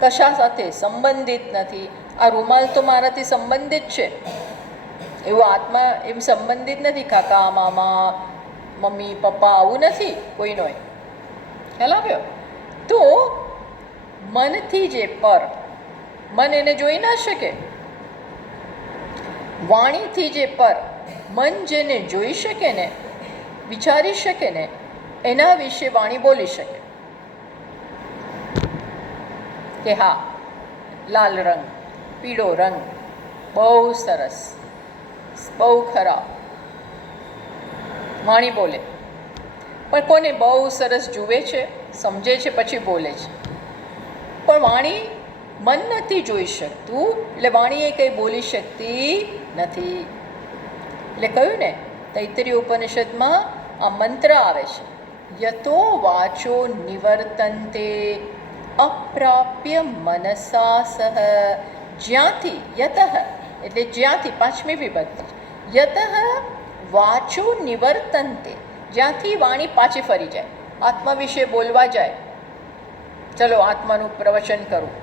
કશા સાથે સંબંધિત નથી. આ રૂમાલ તો મારાથી સંબંધિત છે, એવું આત્મા એમ સંબંધિત નથી. કાકા મામા મમ્મી પપ્પા આવું નથી કોઈનો. ખ્યાલ આવ્યો? તો મનથી જે પર, મન એને જોઈ ના શકે. વાણીથી જે પર, મન જેને જોઈ શકે ને, વિચારી શકે ને, એના વિશે વાણી બોલી શકે કે હા લાલ રંગ, પીળો રંગ, બહુ સરસ, બહુ ખરાબ. વાણી બોલે. પણ કોને બહુ સરસ જુએ છે, સમજે છે, પછી બોલે છે. પણ વાણી મન નથી જોઈ શકતું એટલે વાણી એ કંઈ બોલી શકતી નથી. એટલે કહ્યું ને તૈત્તરીય ઉપનિષદમાં આ મંત્ર આવે છે, યતો વાચો નિવર્તન્તે અપ્રાપ્ય મનસા સહ. જ્યાંથી, યતઃ એટલે જ્યાંથી, પાંચમી વિભક્તિ, યતઃ વાચો નિવર્તન્તે, જ્યાંથી વાણી પાછી ફરી જાય, આત્મા વિશે બોલવા જાય. ચલો આત્માનું પ્રવચન કરું,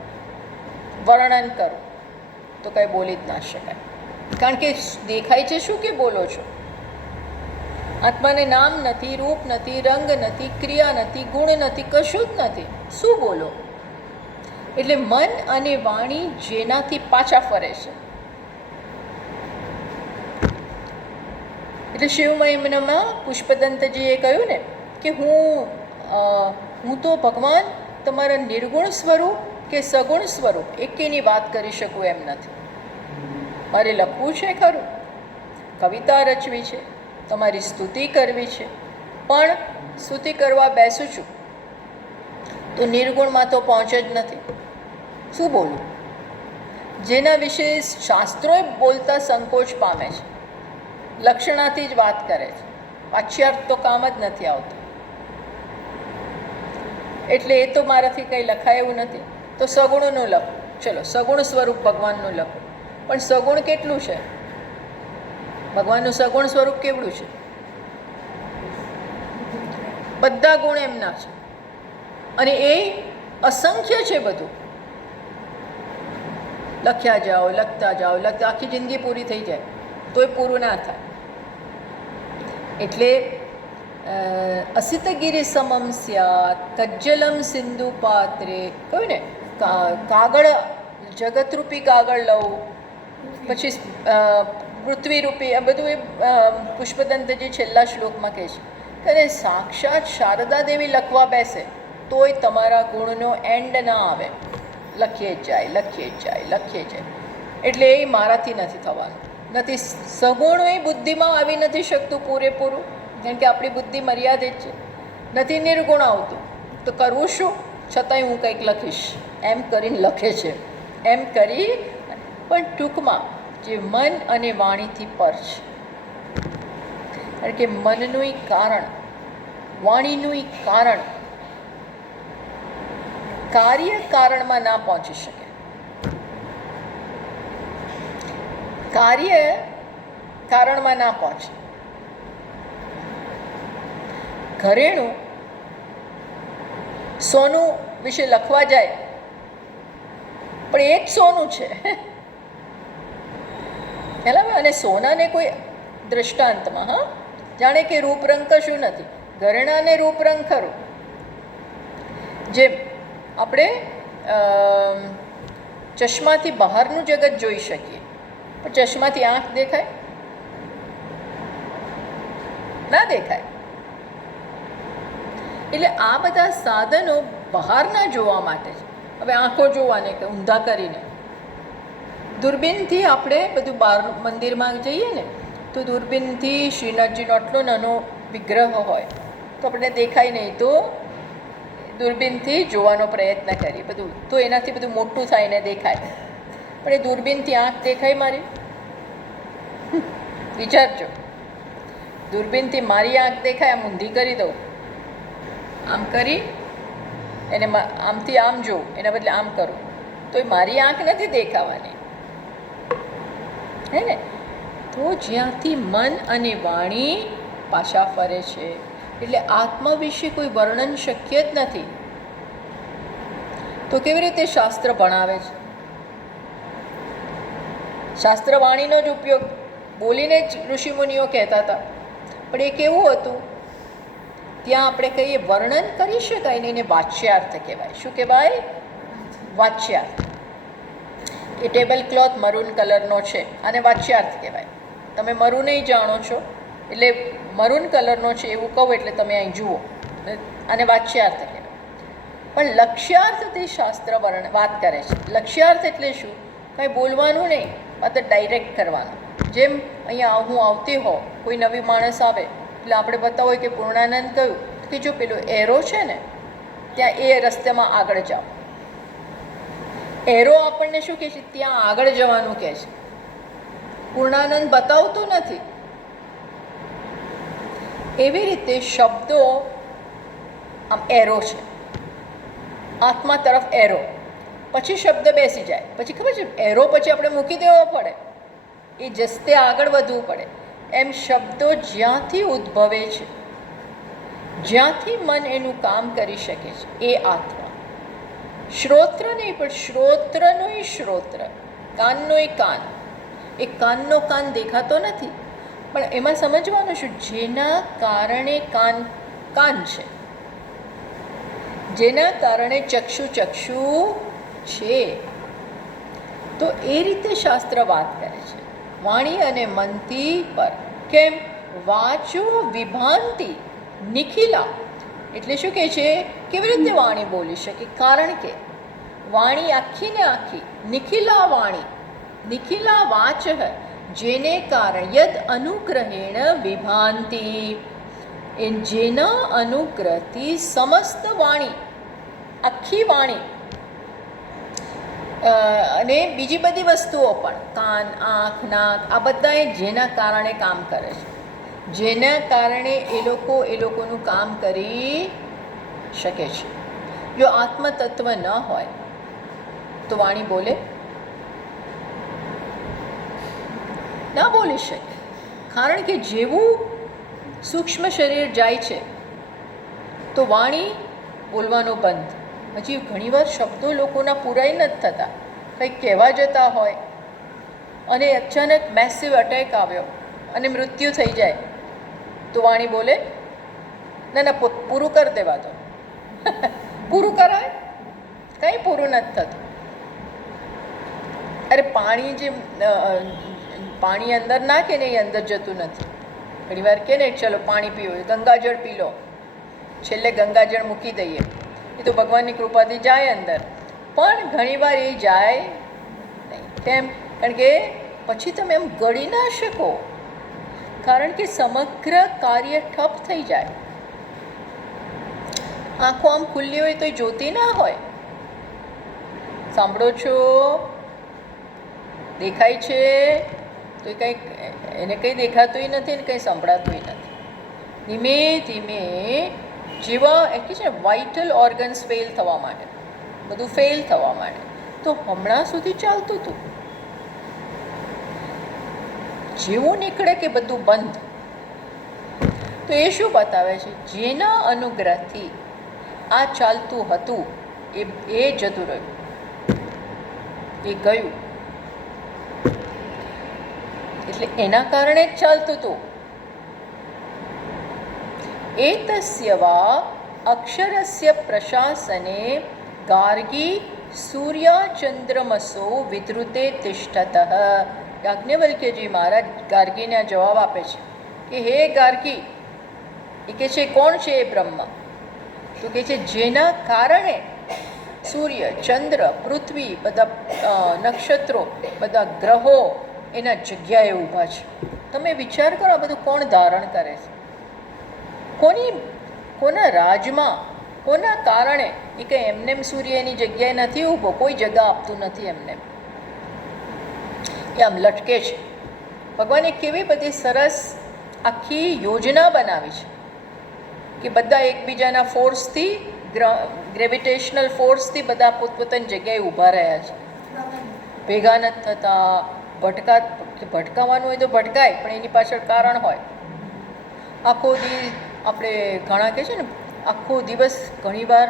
વર્ણન કરું, તો કંઈ બોલી જ ના શકાય. કારણ કે દેખાય છે શું કે બોલો છો? આત્માને નામ નથી, રૂપ નથી, રંગ નથી, ક્રિયા નથી, ગુણ નથી, કશું જ નથી. શું બોલો? એટલે મન અને વાણી જેનાથી પાછા ફરે છે. એટલે શિવમહિમ્નમાં પુષ્પદંતજીએ કહ્યું ને કે હું તો ભગવાન તમારા નિર્ગુણ સ્વરૂપ કે સગુણ સ્વરૂપ એકેની વાત કરી શકું એમ નથી. મારે લખવું છે ખરું, કવિતા રચવી છે, તમારી સ્તુતિ કરવી છે, પણ સ્તુતિ કરવા બેસું છું તો નિર્ગુણમાં તો પહોંચ જ નથી. શું બોલું? જેના વિશે શાસ્ત્રોએ બોલતા સંકોચ પામે છે, લક્ષણાથી જ વાત કરે છે, વાચ્યાર્થ તો કામ જ નથી આવતું. એટલે એ તો મારાથી કંઈ લખાય એવું નથી. તો સગુણનું લખું, ચલો સગુણ સ્વરૂપ ભગવાનનું લખું. પણ સગુણ કેટલું છે? ભગવાનનું સગુણ સ્વરૂપ કેવડું છે? બધા ગુણ એમના છે અને એ અસંખ્ય છે. બધું લખ્યા જાઓ, લખતા જાઓ, લખતા આખી જિંદગી પૂરી થઈ જાય તોય પૂરું ના થાય. એટલે અસિતગીરી સમમ સ્યાત કજ્જલમ સિંધુ પાત્રે કહ્યું ને, કાગળ જગતરૂપી કાગળ લઉં, પછી પૃથ્વીરૂપી, આ બધું એ પુષ્પદંતજી છેલ્લા શ્લોકમાં કહે છે. અને સાક્ષાત શારદા દેવી લખવા બેસે તોય તમારા ગુણનો એન્ડ ના આવે. લખીએ જ જાય, લખીએ જ જાય, લખીએ જાય. એટલે એ મારાથી નથી થવાનું. નથી સગુણ એ બુદ્ધિમાં આવી નથી શકતું પૂરેપૂરું, કારણ કે આપણી બુદ્ધિ મર્યાદિત છે. નથી નિર્ગુણ આવતું તો કરવું શું? છતાંય હું કંઈક લખીશ એમ કરીને લખે છે. એમ કરી પણ ટૂંકમાં જે મન અને વાણીથી પર છે. કારણ કે મનનું કારણ, વાણીનું કારણ કાર્ય કારણમાં ના પહોંચી શકે. કાર્ય કારણમાં ના પહોંચે. ઘરેણું સોનું વિશે લખવા જાય પણ એ જ સોનું છે. ખ્યાલ આવે? અને સોનાને કોઈ દૃષ્ટાંતમાં, હા, જાણે કે રૂપરંગ કશું નથી, ઘરેણાને રૂપરંગ ખરું. જેમ આપણે ચશ્માથી બહારનું જગત જોઈ શકીએ પણ ચશ્માથી આંખ દેખાય? ના દેખાય. એટલે આ બધા સાધનો બહારના જોવા માટે છે. હવે આંખો જોવાને કે ઊંધા કરીને, દૂરબીનથી આપણે બધું બહાર મંદિરમાં જઈએ ને તો દૂરબીનથી શ્રીનાથજીનો આટલો નાનો વિગ્રહ હોય તો આપણે દેખાય નહીં, તો દૂરબીનથી જોવાનો પ્રયત્ન કરીએ બધું, તો એનાથી બધું મોટું થાય ને દેખાય. પણ એ દૂરબીનથી આંખ દેખાય મારી? વિચારજો, દૂરબીનથી મારી આંખ દેખાય? આમ ઊંધી કરી દઉં, આમ કરી એને આમથી આમ જોઉં, એના બદલે આમ કરું તો એ મારી આંખ નથી દેખાવાની, હે ને? તો જ્યાંથી મન અને વાણી પાછા ફરે છે એટલે આત્મા વિશે કોઈ વર્ણન શક્ય જ નથી. તો કેવી રીતે શાસ્ત્ર ભણાવે છે? શાસ્ત્ર વાણીનો જ ઉપયોગ બોલીને જ ઋષિમુનિઓ કહેતા હતા, પણ એ કેવું હતું? ત્યાં આપણે કહીએ વર્ણન કરી શકાય ને એને વાચ્યાર્થ કહેવાય. શું કહેવાય? વાચ્યાર્થ. એ ટેબલ ક્લોથ મરૂન કલરનો છે, આને વાચ્યાર્થ કહેવાય. તમે મરૂન નહીં જાણો છો એટલે મરૂન કલરનો છે એવું કહો એટલે તમે અહીં જુઓ, આને વાચ્યાર્થ કહેવાય. પણ લક્ષ્યાર્થથી શાસ્ત્ર વાત કરે છે. લક્ષ્યાર્થ એટલે શું? કંઈ બોલવાનું નહીં, આ તો ડાયરેક્ટ કરવાનું. જેમ અહીંયા હું આવતી હોઉં, કોઈ નવી માણસ આવે એટલે આપણે બતાવો કે પૂર્ણાનંદ કહ્યું કે જો પેલો એરો છે ને ત્યાં એ રસ્તામાં આગળ જાઓ. એરો આપણને શું કહે છે? ત્યાં આગળ જવાનું કહે છે. પૂર્ણાનંદ બતાવતો નથી. એવી રીતે શબ્દો આમ એરો છે, આત્મા તરફ એરો, પછી શબ્દ બેસી જાય, પછી ખબર છે એરો પછી આપણે મૂકી દેવો પડે, એ જસ્તે આગળ વધવું પડે. એમ શબ્દો જ્યાંથી ઉદ્ભવે છે, જ્યાંથી મન એનું કામ કરી શકે છે, એ આત્મા. શ્રોત્ર નહીં, પણ શ્રોત્રનોય શ્રોત્ર, કાનનોય કાન. એ કાનનો કાન દેખાતો નથી, પણ એમાં સમજવાનું શું? જેના કારણે કાન કાન છે, જેના કારણે ચક્ષુ ચક્ષુ છે. તો એ રીતે શાસ્ત્ર વાત કરે છે વાણી અને મનથી પર. કેમ? વાચો વિભાંતિ નિખિલા. એટલે શું કહે છે? કેવી રીતે વાણી બોલી શકે? કારણ કે વાણી આખી ને આખી નિખિલા વાણી, નિખિલા વાચ, જેને કારણ યદ અનુગ્રહેણ વિભાંતિ, એ જેના અનુગ્રહથી સમસ્ત વાણી, આખી વાણી અને બીજી બધી વસ્તુઓ પણ, કાન, આંખ, નાક, આ બધા જેના કારણે કામ કરે છે, જેના કારણે એ લોકોનું કામ કરી શકે છે. જો આત્મતત્વ ન હોય તો વાણી બોલે? ના બોલી શકે. કારણ કે જેવું સૂક્ષ્મ શરીર જાય છે તો વાણી બોલવાનું બંધ. હજી ઘણીવાર શબ્દો લોકોના પૂરાઈ નથી થતા, કંઈક કહેવા જતા હોય અને અચાનક મેસિવ અટેક આવ્યો અને મૃત્યુ થઈ જાય તો વાણી બોલે? ના ના, પૂરું કરી દેવા દો. પૂરું કરાય? કંઈ પૂરું નથી થતું. અરે પાણી જે પાણી અંદર નાખે ને એ અંદર જતું નથી. ઘણીવાર કહે ને ચલો પાણી પીવો, ગંગાજળ પી લો, છેલ્લે ગંગાજળ મૂકી દઈએ, એ તો ભગવાનની કૃપાથી જાય અંદર, પણ ઘણીવાર એ જાય નહીં. કેમ? કારણ કે પછી તમે એમ ગળી ના શકો, કારણ કે સમગ્ર કાર્ય ઠપ થઈ જાય. આંખો આમ ખુલ્લી હોય તો જોતી ના હોય. સાંભળો છો? દેખાય છે તો એ કંઈક એને કંઈ દેખાતુંય નથી ને કંઈ સંભળાતુંય નથી. ધીમે ધીમે જેવા એટલે છે ને વાઇટલ ઓર્ગન્સ ફેલ થવા માટે, બધું ફેલ થવા માટે. તો હમણાં સુધી ચાલતું હતું, જેવું નીકળે કે બધું બંધ. તો એ શું બતાવે છે? જેના અનુગ્રહથી આ ચાલતું હતું એ જતું રહ્યું, એ ગયું. એટલે એના કારણે જ ચાલતું હતું. એતસ્ય વા અક્ષરસ્ય પ્રશાસને ગાર્ગી સૂર્યચંદ્રમસો વિધૃતે તિષ્ઠતઃ. યાજ્ઞવલ્ક્યજી મહારાજ ગાર્ગીને જવાબ આપે છે કે હે ગાર્ગી, એ કહે છે કોણ છે એ બ્રહ્મા? તો કહે છે જેના કારણે સૂર્ય, ચંદ્ર, પૃથ્વી, બધા નક્ષત્રો, બધા ગ્રહો એના જગ્યાએ ઊભા છે. તમે વિચાર કરો, આ બધું કોણ ધારણ કરે છે? કોના રાજમાં, કોના કારણે? એ કંઈ એમનેમ સૂર્ય એની જગ્યાએ નથી ઊભો, કોઈ જગા આપતું નથી એમને, એ આમ લટકે છે. ભગવાને કેવી બધી સરસ આખી યોજના બનાવી છે કે બધા એકબીજાના ફોર્સથી, ગ્રેવિટેશનલ ફોર્સથી બધા પોતપોતાની જગ્યાએ ઊભા રહ્યા છે, ભેગા નથી થતા. ભટકાવાનું હોય તો ભટકાય, પણ એની પાછળ કારણ હોય. આખો આપણે ઘણા કહે છે ને, આખો દિવસ ઘણીવાર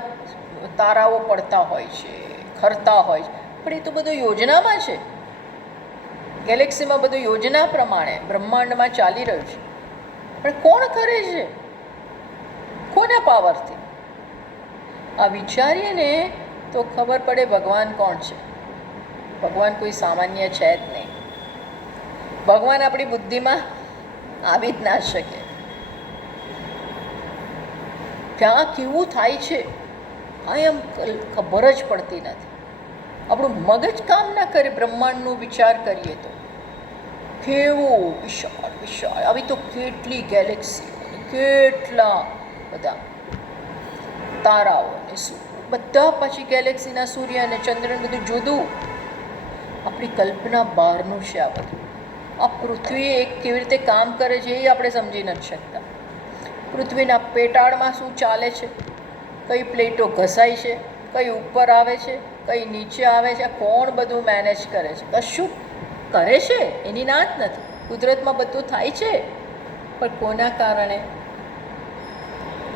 તારાઓ પડતા હોય છે, ખરતા હોય છે, પણ એ તો બધું યોજનામાં છે. ગેલેક્સીમાં બધું યોજના પ્રમાણે બ્રહ્માંડમાં ચાલી રહ્યું છે. પણ કોણ કરે છે? કોના પાવરથી? આ વિચારીએ ને તો ખબર પડે ભગવાન કોણ છે. ભગવાન કોઈ સામાન્ય છે જ નહીં. ભગવાન આપણી બુદ્ધિમાં આવી જ ના શકે. ક્યાં કેવું થાય છે આ એમ ખબર જ પડતી નથી. આપણું મગજ કામ ના કરે. બ્રહ્માંડનો વિચાર કરીએ તો કેવું વિશાળ વિશાળ, આવી તો કેટલી ગેલેક્સી, કેટલા બધા તારાઓ ને બધા, પછી ગેલેક્સીના સૂર્ય અને ચંદ્ર બધું જુદું. આપણી કલ્પના બહારનું છે આ બધું. આ પૃથ્વી એક કેવી રીતે કામ કરે છે એ આપણે સમજી નથી શકતા. પૃથ્વીના પેટાળમાં શું ચાલે છે, કઈ પ્લેટો ઘસાય છે, કઈ ઉપર આવે છે, કઈ નીચે આવે છે, કોણ બધું મેનેજ કરે છે? કશું કરે છે એની ના જ નથી. કુદરતમાં બધું થાય છે, પણ કોના કારણે?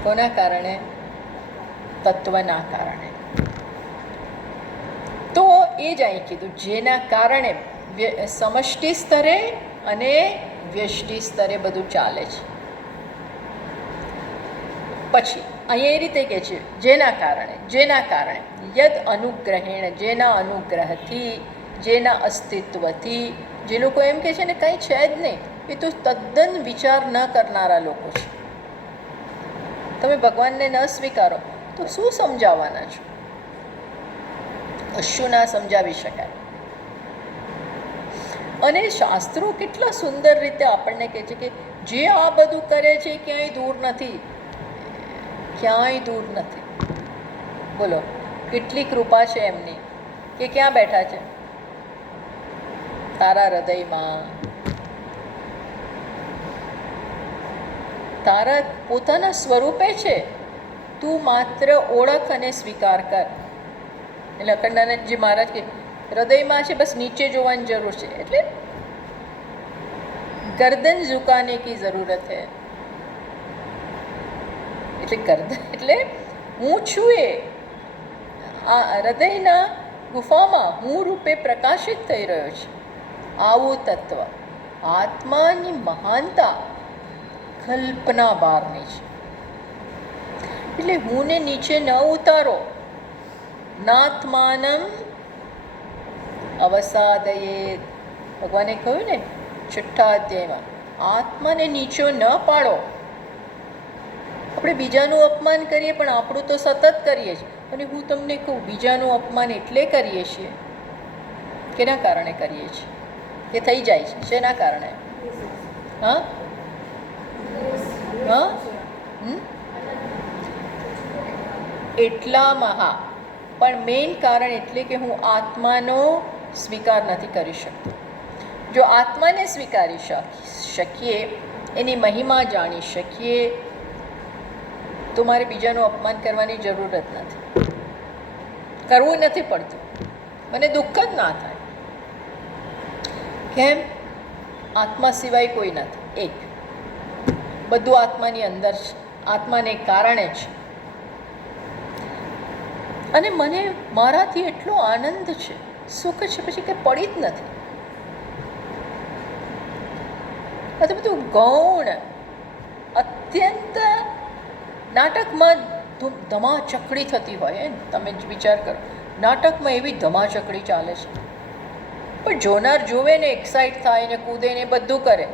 કોના કારણે? તત્વના કારણે. તો એ જ અહીં કીધું, જેના કારણે સમષ્ટિ સ્તરે અને વ્યષ્ટિ સ્તરે બધું ચાલે છે. પછી અહીંયા એ રીતે કહે છે જેના કારણે યદ અનુગ્રહેણ, જેના અનુગ્રહથી, જેના અસ્તિત્વથી. જે લોકો એમ કહે છે ને કંઈ છે જ નહીં, એ તો તદ્દન વિચાર ન કરનારા લોકો છે. તમે ભગવાનને ન સ્વીકારો તો શું સમજાવવાના છો? કશું ના સમજાવી શકાય. અને શાસ્ત્રો કેટલા સુંદર રીતે આપણને કહે છે કે જે આ બધું કરે છે ક્યાંય દૂર નથી, ક્યાંય દૂર નથી. બોલો કેટલી કૃપા છે એમની કે ક્યાં બેઠા છે? તારા હૃદયમાં. તારા પોતાના સ્વરૂપે છે. તું માત્ર ઓળખ અને સ્વીકાર કર. એટલે અખંડાનંદજી મહારાજ કે હૃદયમાં છે, બસ નીચે જોવાની જરૂર છે. એટલે ગરદન ઝુકાને કી જરૂરત હૈ. એટલે ગરદન એટલે હું છું એ આ હૃદયના ગુફામાં હું રૂપે પ્રકાશિત થઈ રહ્યો છે. આવું તત્વ, આત્માની મહાનતા કલ્પના બહારની છે. એટલે હુંને નીચે ન ઉતારો. નાત્માનમ અવસાદયે. ભગવાને કહ્યું ને 6થા અધ્યાયમાં, આત્માને નીચો ન પાડો. આપણે બીજાનું અપમાન કરીએ પણ આપણું તો સતત કરીએ છીએ. અને હું તમને કહું, બીજાનું અપમાન એટલે કરીએ છીએ, કેના કારણે કરીએ છીએ? એ થઈ જાય છે શેના કારણે? હા હા એટલામાં હા, પણ મેઇન કારણ એટલે કે હું આત્માનો સ્વીકાર નથી કરી શકતો. જો આત્માને સ્વીકારી શકીએ, એની મહિમા જાણી શકીએ, તો મારે બીજાનું અપમાન કરવાની જરૂર જ નથી. કરવું નથી પડતું. મને દુઃખ જ ના થાય. કેમ? આત્મા સિવાય કોઈ નથી. એક, બધું આત્માની અંદર છે, આત્માને કારણે છે. અને મને મારાથી એટલો આનંદ છે, સુખ છે, પછી કંઈ પડી જ નથી. આ તો બધું ગૌણ, અત્યંત નાટકમાં ધમાચકડી થતી હોય. તમે જ વિચાર કરો, નાટકમાં એવી ધમાચકડી ચાલે છે, પણ જોનાર જુએ ને એક્સાઇટ થાય ને કૂદે ને બધું કરે,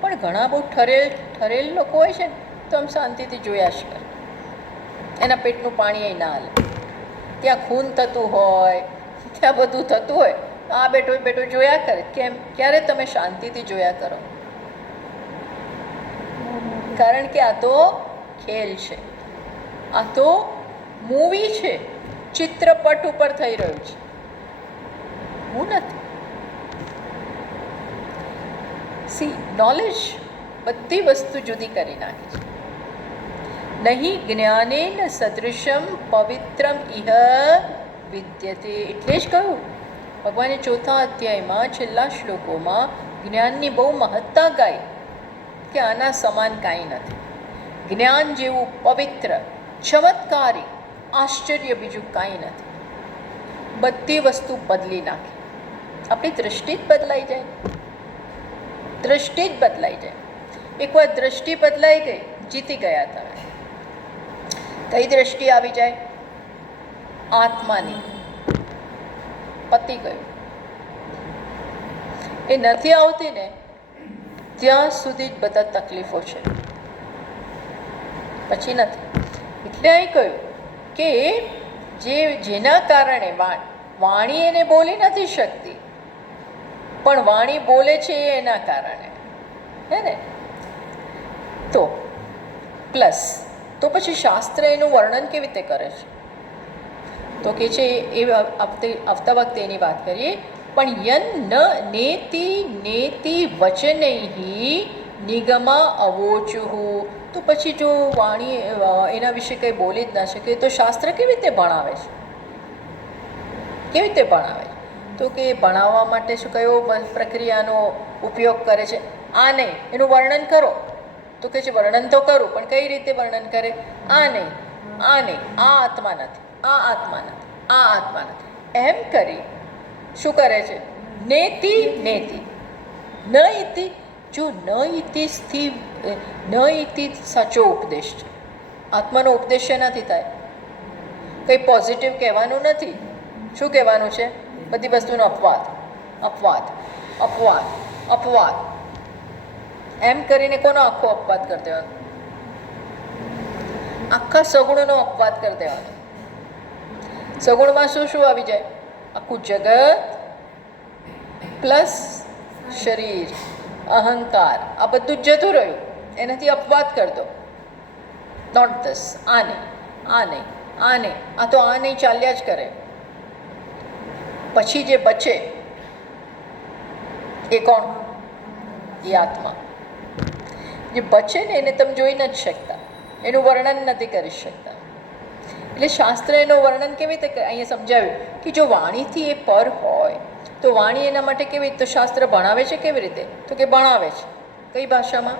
પણ ઘણા બહુ ઠરેલ લોકો હોય છે ને તો આમ શાંતિથી જોયા જ કરે, એના પેટનું પાણી અહીં ના હાલે, ત્યાં ખૂન થતું હોય, ત્યાં બધું થતું હોય, આ બેઠો જોયા કરે. કેમ? ક્યારે તમે શાંતિથી જોયા કરો? કારણ કે આ તો ખેલ છે, આ તો મૂવી છે, ચિત્રપટ ઉપર થઈ રહ્યું છે, હું નથી. સી, નોલેજ બધી વસ્તુ જુદી કરી નાખી છે. નહીં જ્ઞાનેન સદૃશમ પવિત્રમ ઇહ વિદ્યતે. એટલે જ કહ્યું ભગવાને 4થા અધ્યાયમાં છેલ્લા શ્લોકોમાં જ્ઞાનની બહુ મહત્તા ગાઈ કે આના સમાન કાંઈ નથી. જ્ઞાન જેવું પવિત્ર, ચમત્કારી, આશ્ચર્ય બીજું કાંઈ નથી. બધી વસ્તુ બદલી નાખે, આપણી દૃષ્ટિ જ બદલાઈ જાય, દૃષ્ટિ જ બદલાઈ જાય. એકવાર દૃષ્ટિ બદલાઈ ગઈ, જીતી ગયા તમે. કઈ દૃષ્ટિ આવી જાય? આત્માની. પતી ગયું. એ નથી આવતી ને ત્યાં સુધી જ બધા તકલીફો છે, પછી નથી. એટલે અહીં કહ્યું કે જેના કારણે વાણી એને બોલી નથી શકતી, પણ વાણી બોલે છે એના કારણે, હે ને? તો પ્લસ તો પછી શાસ્ત્ર એનું વર્ણન કેવી રીતે કરે છે? તો કે છે એ આવતા વખતે એની વાત કરીએ. પણ યન ન નેતિ વચનૈ નિગમા અવોચુહુ. તો પછી જો વાણી એના વિશે કંઈ બોલી જ ના શકે તો શાસ્ત્ર કેવી રીતે ભણાવે છે? કેવી રીતે ભણાવે છે? તો કે ભણાવવા માટે શું કયો પ્રક્રિયાનો ઉપયોગ કરે છે? આ નહીં, એનું વર્ણન કરો. તો કે છે વર્ણન તો કરું, પણ કઈ રીતે વર્ણન કરે? આ નહીં, આ નહીં, આ આત્મા નથી, આ આત્મા નથી, આ આત્મા નથી, એમ કરી શું કરે છે? નેતિ ન ઇતિ. જો ન ઇતિ સ્થિર, ન ઇતિ સાચો ઉપદેશ છે. આત્માનો ઉપદેશ નથી થાય, કંઈ પોઝિટિવ કહેવાનું નથી. શું કહેવાનું છે? બધી વસ્તુનો અપવાદ, અપવાદ, અપવાદ, અપવાદ, એમ કરીને કોનો આખો અપવાદ કરી દેવાનો? આખા સગુણનો અપવાદ કરી દેવાનો. સગુણમાં શું શું આવી જાય? આખું જગત પ્લસ શરીર, અહંકાર, આ બધું જ જતું રહ્યું, એનાથી અપવાદ કરી દો. નોટ ધસ, આ નહીં, આ નહીં, આ નહીં, આ તો આ નહીં ચાલ્યા જ કરે. પછી જે બચે એ કોણ? એ આત્મા. જે બચે ને એને તમે જોઈ નથી શકતા, એનું વર્ણન નથી કરી શકતા. એટલે શાસ્ત્ર એનું વર્ણન કેવી રીતે અહીંયા સમજાવ્યું કે જો વાણીથી એ પર હોય તો વાણી એના માટે કેવી રીતે? તો શાસ્ત્ર ભણાવે છે કેવી રીતે? તો કે ભણાવે છે કઈ ભાષામાં?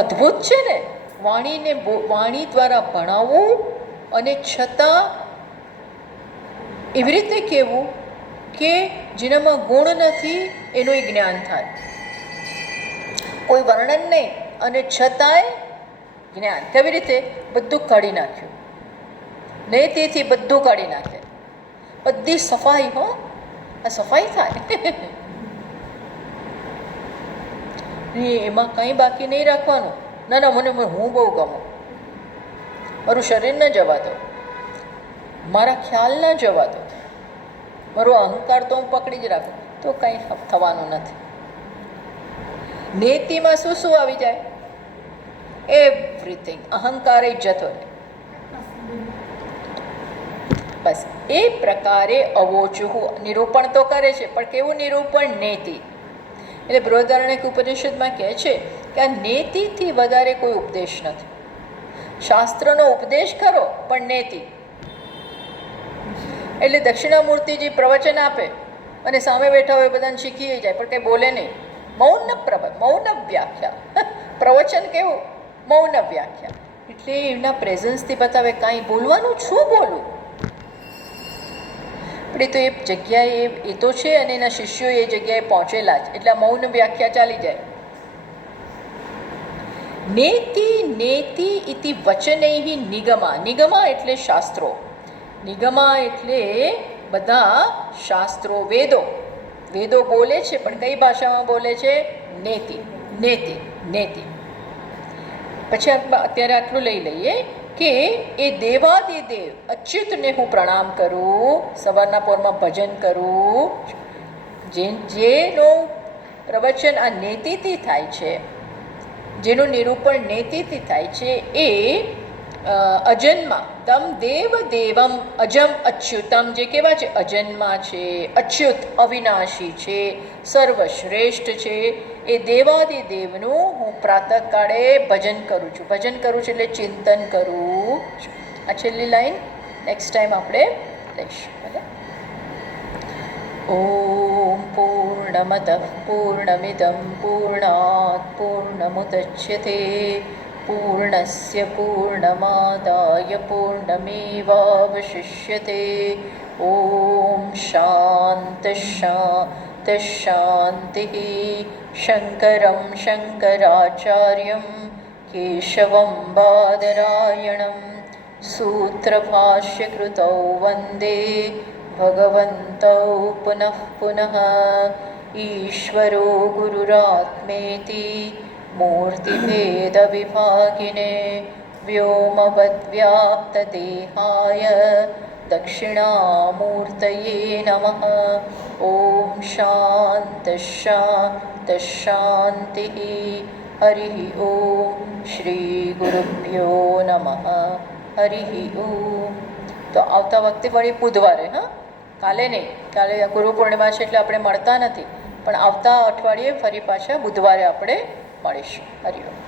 અદ્ભુત છે ને! વાણી દ્વારા ભણાવવું અને છતાં એવી રીતે કહેવું કે જેનામાં ગુણ નથી એનું જ્ઞાન થાય. કોઈ વર્ણન નહીં અને છતાંય જ્ઞાન. કેવી રીતે? બધું કાઢી નાખ્યું, નહીં તેથી બધું કાઢી નાખે. બધી સફાઈ, હો, આ સફાઈ થાય. એમાં કંઈ બાકી નહીં રાખવાનું. ના ના, મને હું બહુ ગમું, મારું શરીર ન જવા દો, મારા ખ્યાલ ન જવા દો, મારો અહંકાર તો હું પકડી જ રાખું, તો કંઈ થવાનું નથી. નેતિમાં શું શું આવી જાય? એવરીથિંગ. અહંકાર જ જતો રહે. બસ એ પ્રકારે અવોચું નિરૂપણ તો કરે છે, પણ કેવું નિરૂપણ? નેતિ. એટલે બૃહદારણ્યક ઉપનિષદમાં કહે છે કે આ નેતિથી વધારે કોઈ ઉપદેશ નથી. શાસ્ત્રનો ઉપદેશ ખરો, પણ નેતિ. એટલે દક્ષિણામૂર્તિજી પ્રવચન આપે અને સામે બેઠા હોય બધાને શીખી જાય, પણ કંઈ બોલે નહીં. મૌન મૌન વ્યાખ્યા. પ્રવચન કેવું? મૌન વ્યાખ્યા. એટલે એમના પ્રેઝન્સથી બતાવે કાંઈ બોલવાનું, શું બોલવું? આપણે તો એ જગ્યાએ એ તો છે અને એના શિષ્યો એ જગ્યાએ પહોંચેલા જ, એટલે મૌન વ્યાખ્યા ચાલી જાય. નેતિ ઇતિ વચનૈ નિગમા. નિગમા એટલે શાસ્ત્રો, નિગમા એટલે બધા શાસ્ત્રો, વેદો. વેદો બોલે છે પણ કઈ ભાષામાં બોલે છે? નેતિ, નેતિ, નેતિ. પછી અત્યારે આટલું લઈ લઈએ કે એ દેવાદિદેવ અચ્યુતને હું પ્રણામ કરું, સવારના પોરમાં ભજન કરું. જેનું પ્રવચન આ નેતિથી થાય છે, જેનું નિરૂપણ નેતિથી થાય છે, એ અજન્મા તમ દેવ દેવમ અજમ અચ્યુતમ, જે કેવા છે? અજન્મા છે, અચ્યુત અવિનાશી છે, સર્વશ્રેષ્ઠ છે. એ દેવાદિદેવનું હું પ્રાતઃકાળે ભજન કરું છું. ભજન કરું છું એટલે ચિંતન કરું છું. આ છેલ્લી લાઈન નેક્સ્ટ ટાઈમ આપણે લઈશું. ભલે. ઓમ પૂર્ણમદ પૂર્ણમિદમ પૂર્ણાત પૂર્ણમુદચ્યતે પૂર્ણસ્ય પૂર્ણમાદાય પૂર્ણમેવાવશિષ્યતે. ઓમ શાંત શાંત શાંતિ. શંકરમ શંકરાચાર્યમ કેશવમ બાદરાયણમ સૂત્રભાષ્યકૃતૌ વંદે ભગવन्तौ પુનઃ પુનઃ. ઈશ્વરો ગુરુરાત્મેતિ મૂર્તિભેદવિભાગિને વ્યોમવદ્વ્યાપ્તદેહાય દક્ષિણામૂર્તયે નમઃ. ઓમ શાંત શાંત શાંતિ. હરિ ઓમ. શ્રી ગુરુભ્યો નમઃ. હરિ ઓમ. તો આવતા વખતે વળી બુધવારે, હા, કાલે નહીં, કાલે ગુરુ પૂર્ણિમા છે એટલે આપણે મળતા નથી, પણ આવતા અઠવાડિયે ફરી પાછા બુધવારે આપણે મળીશું. હરિ ઓમ.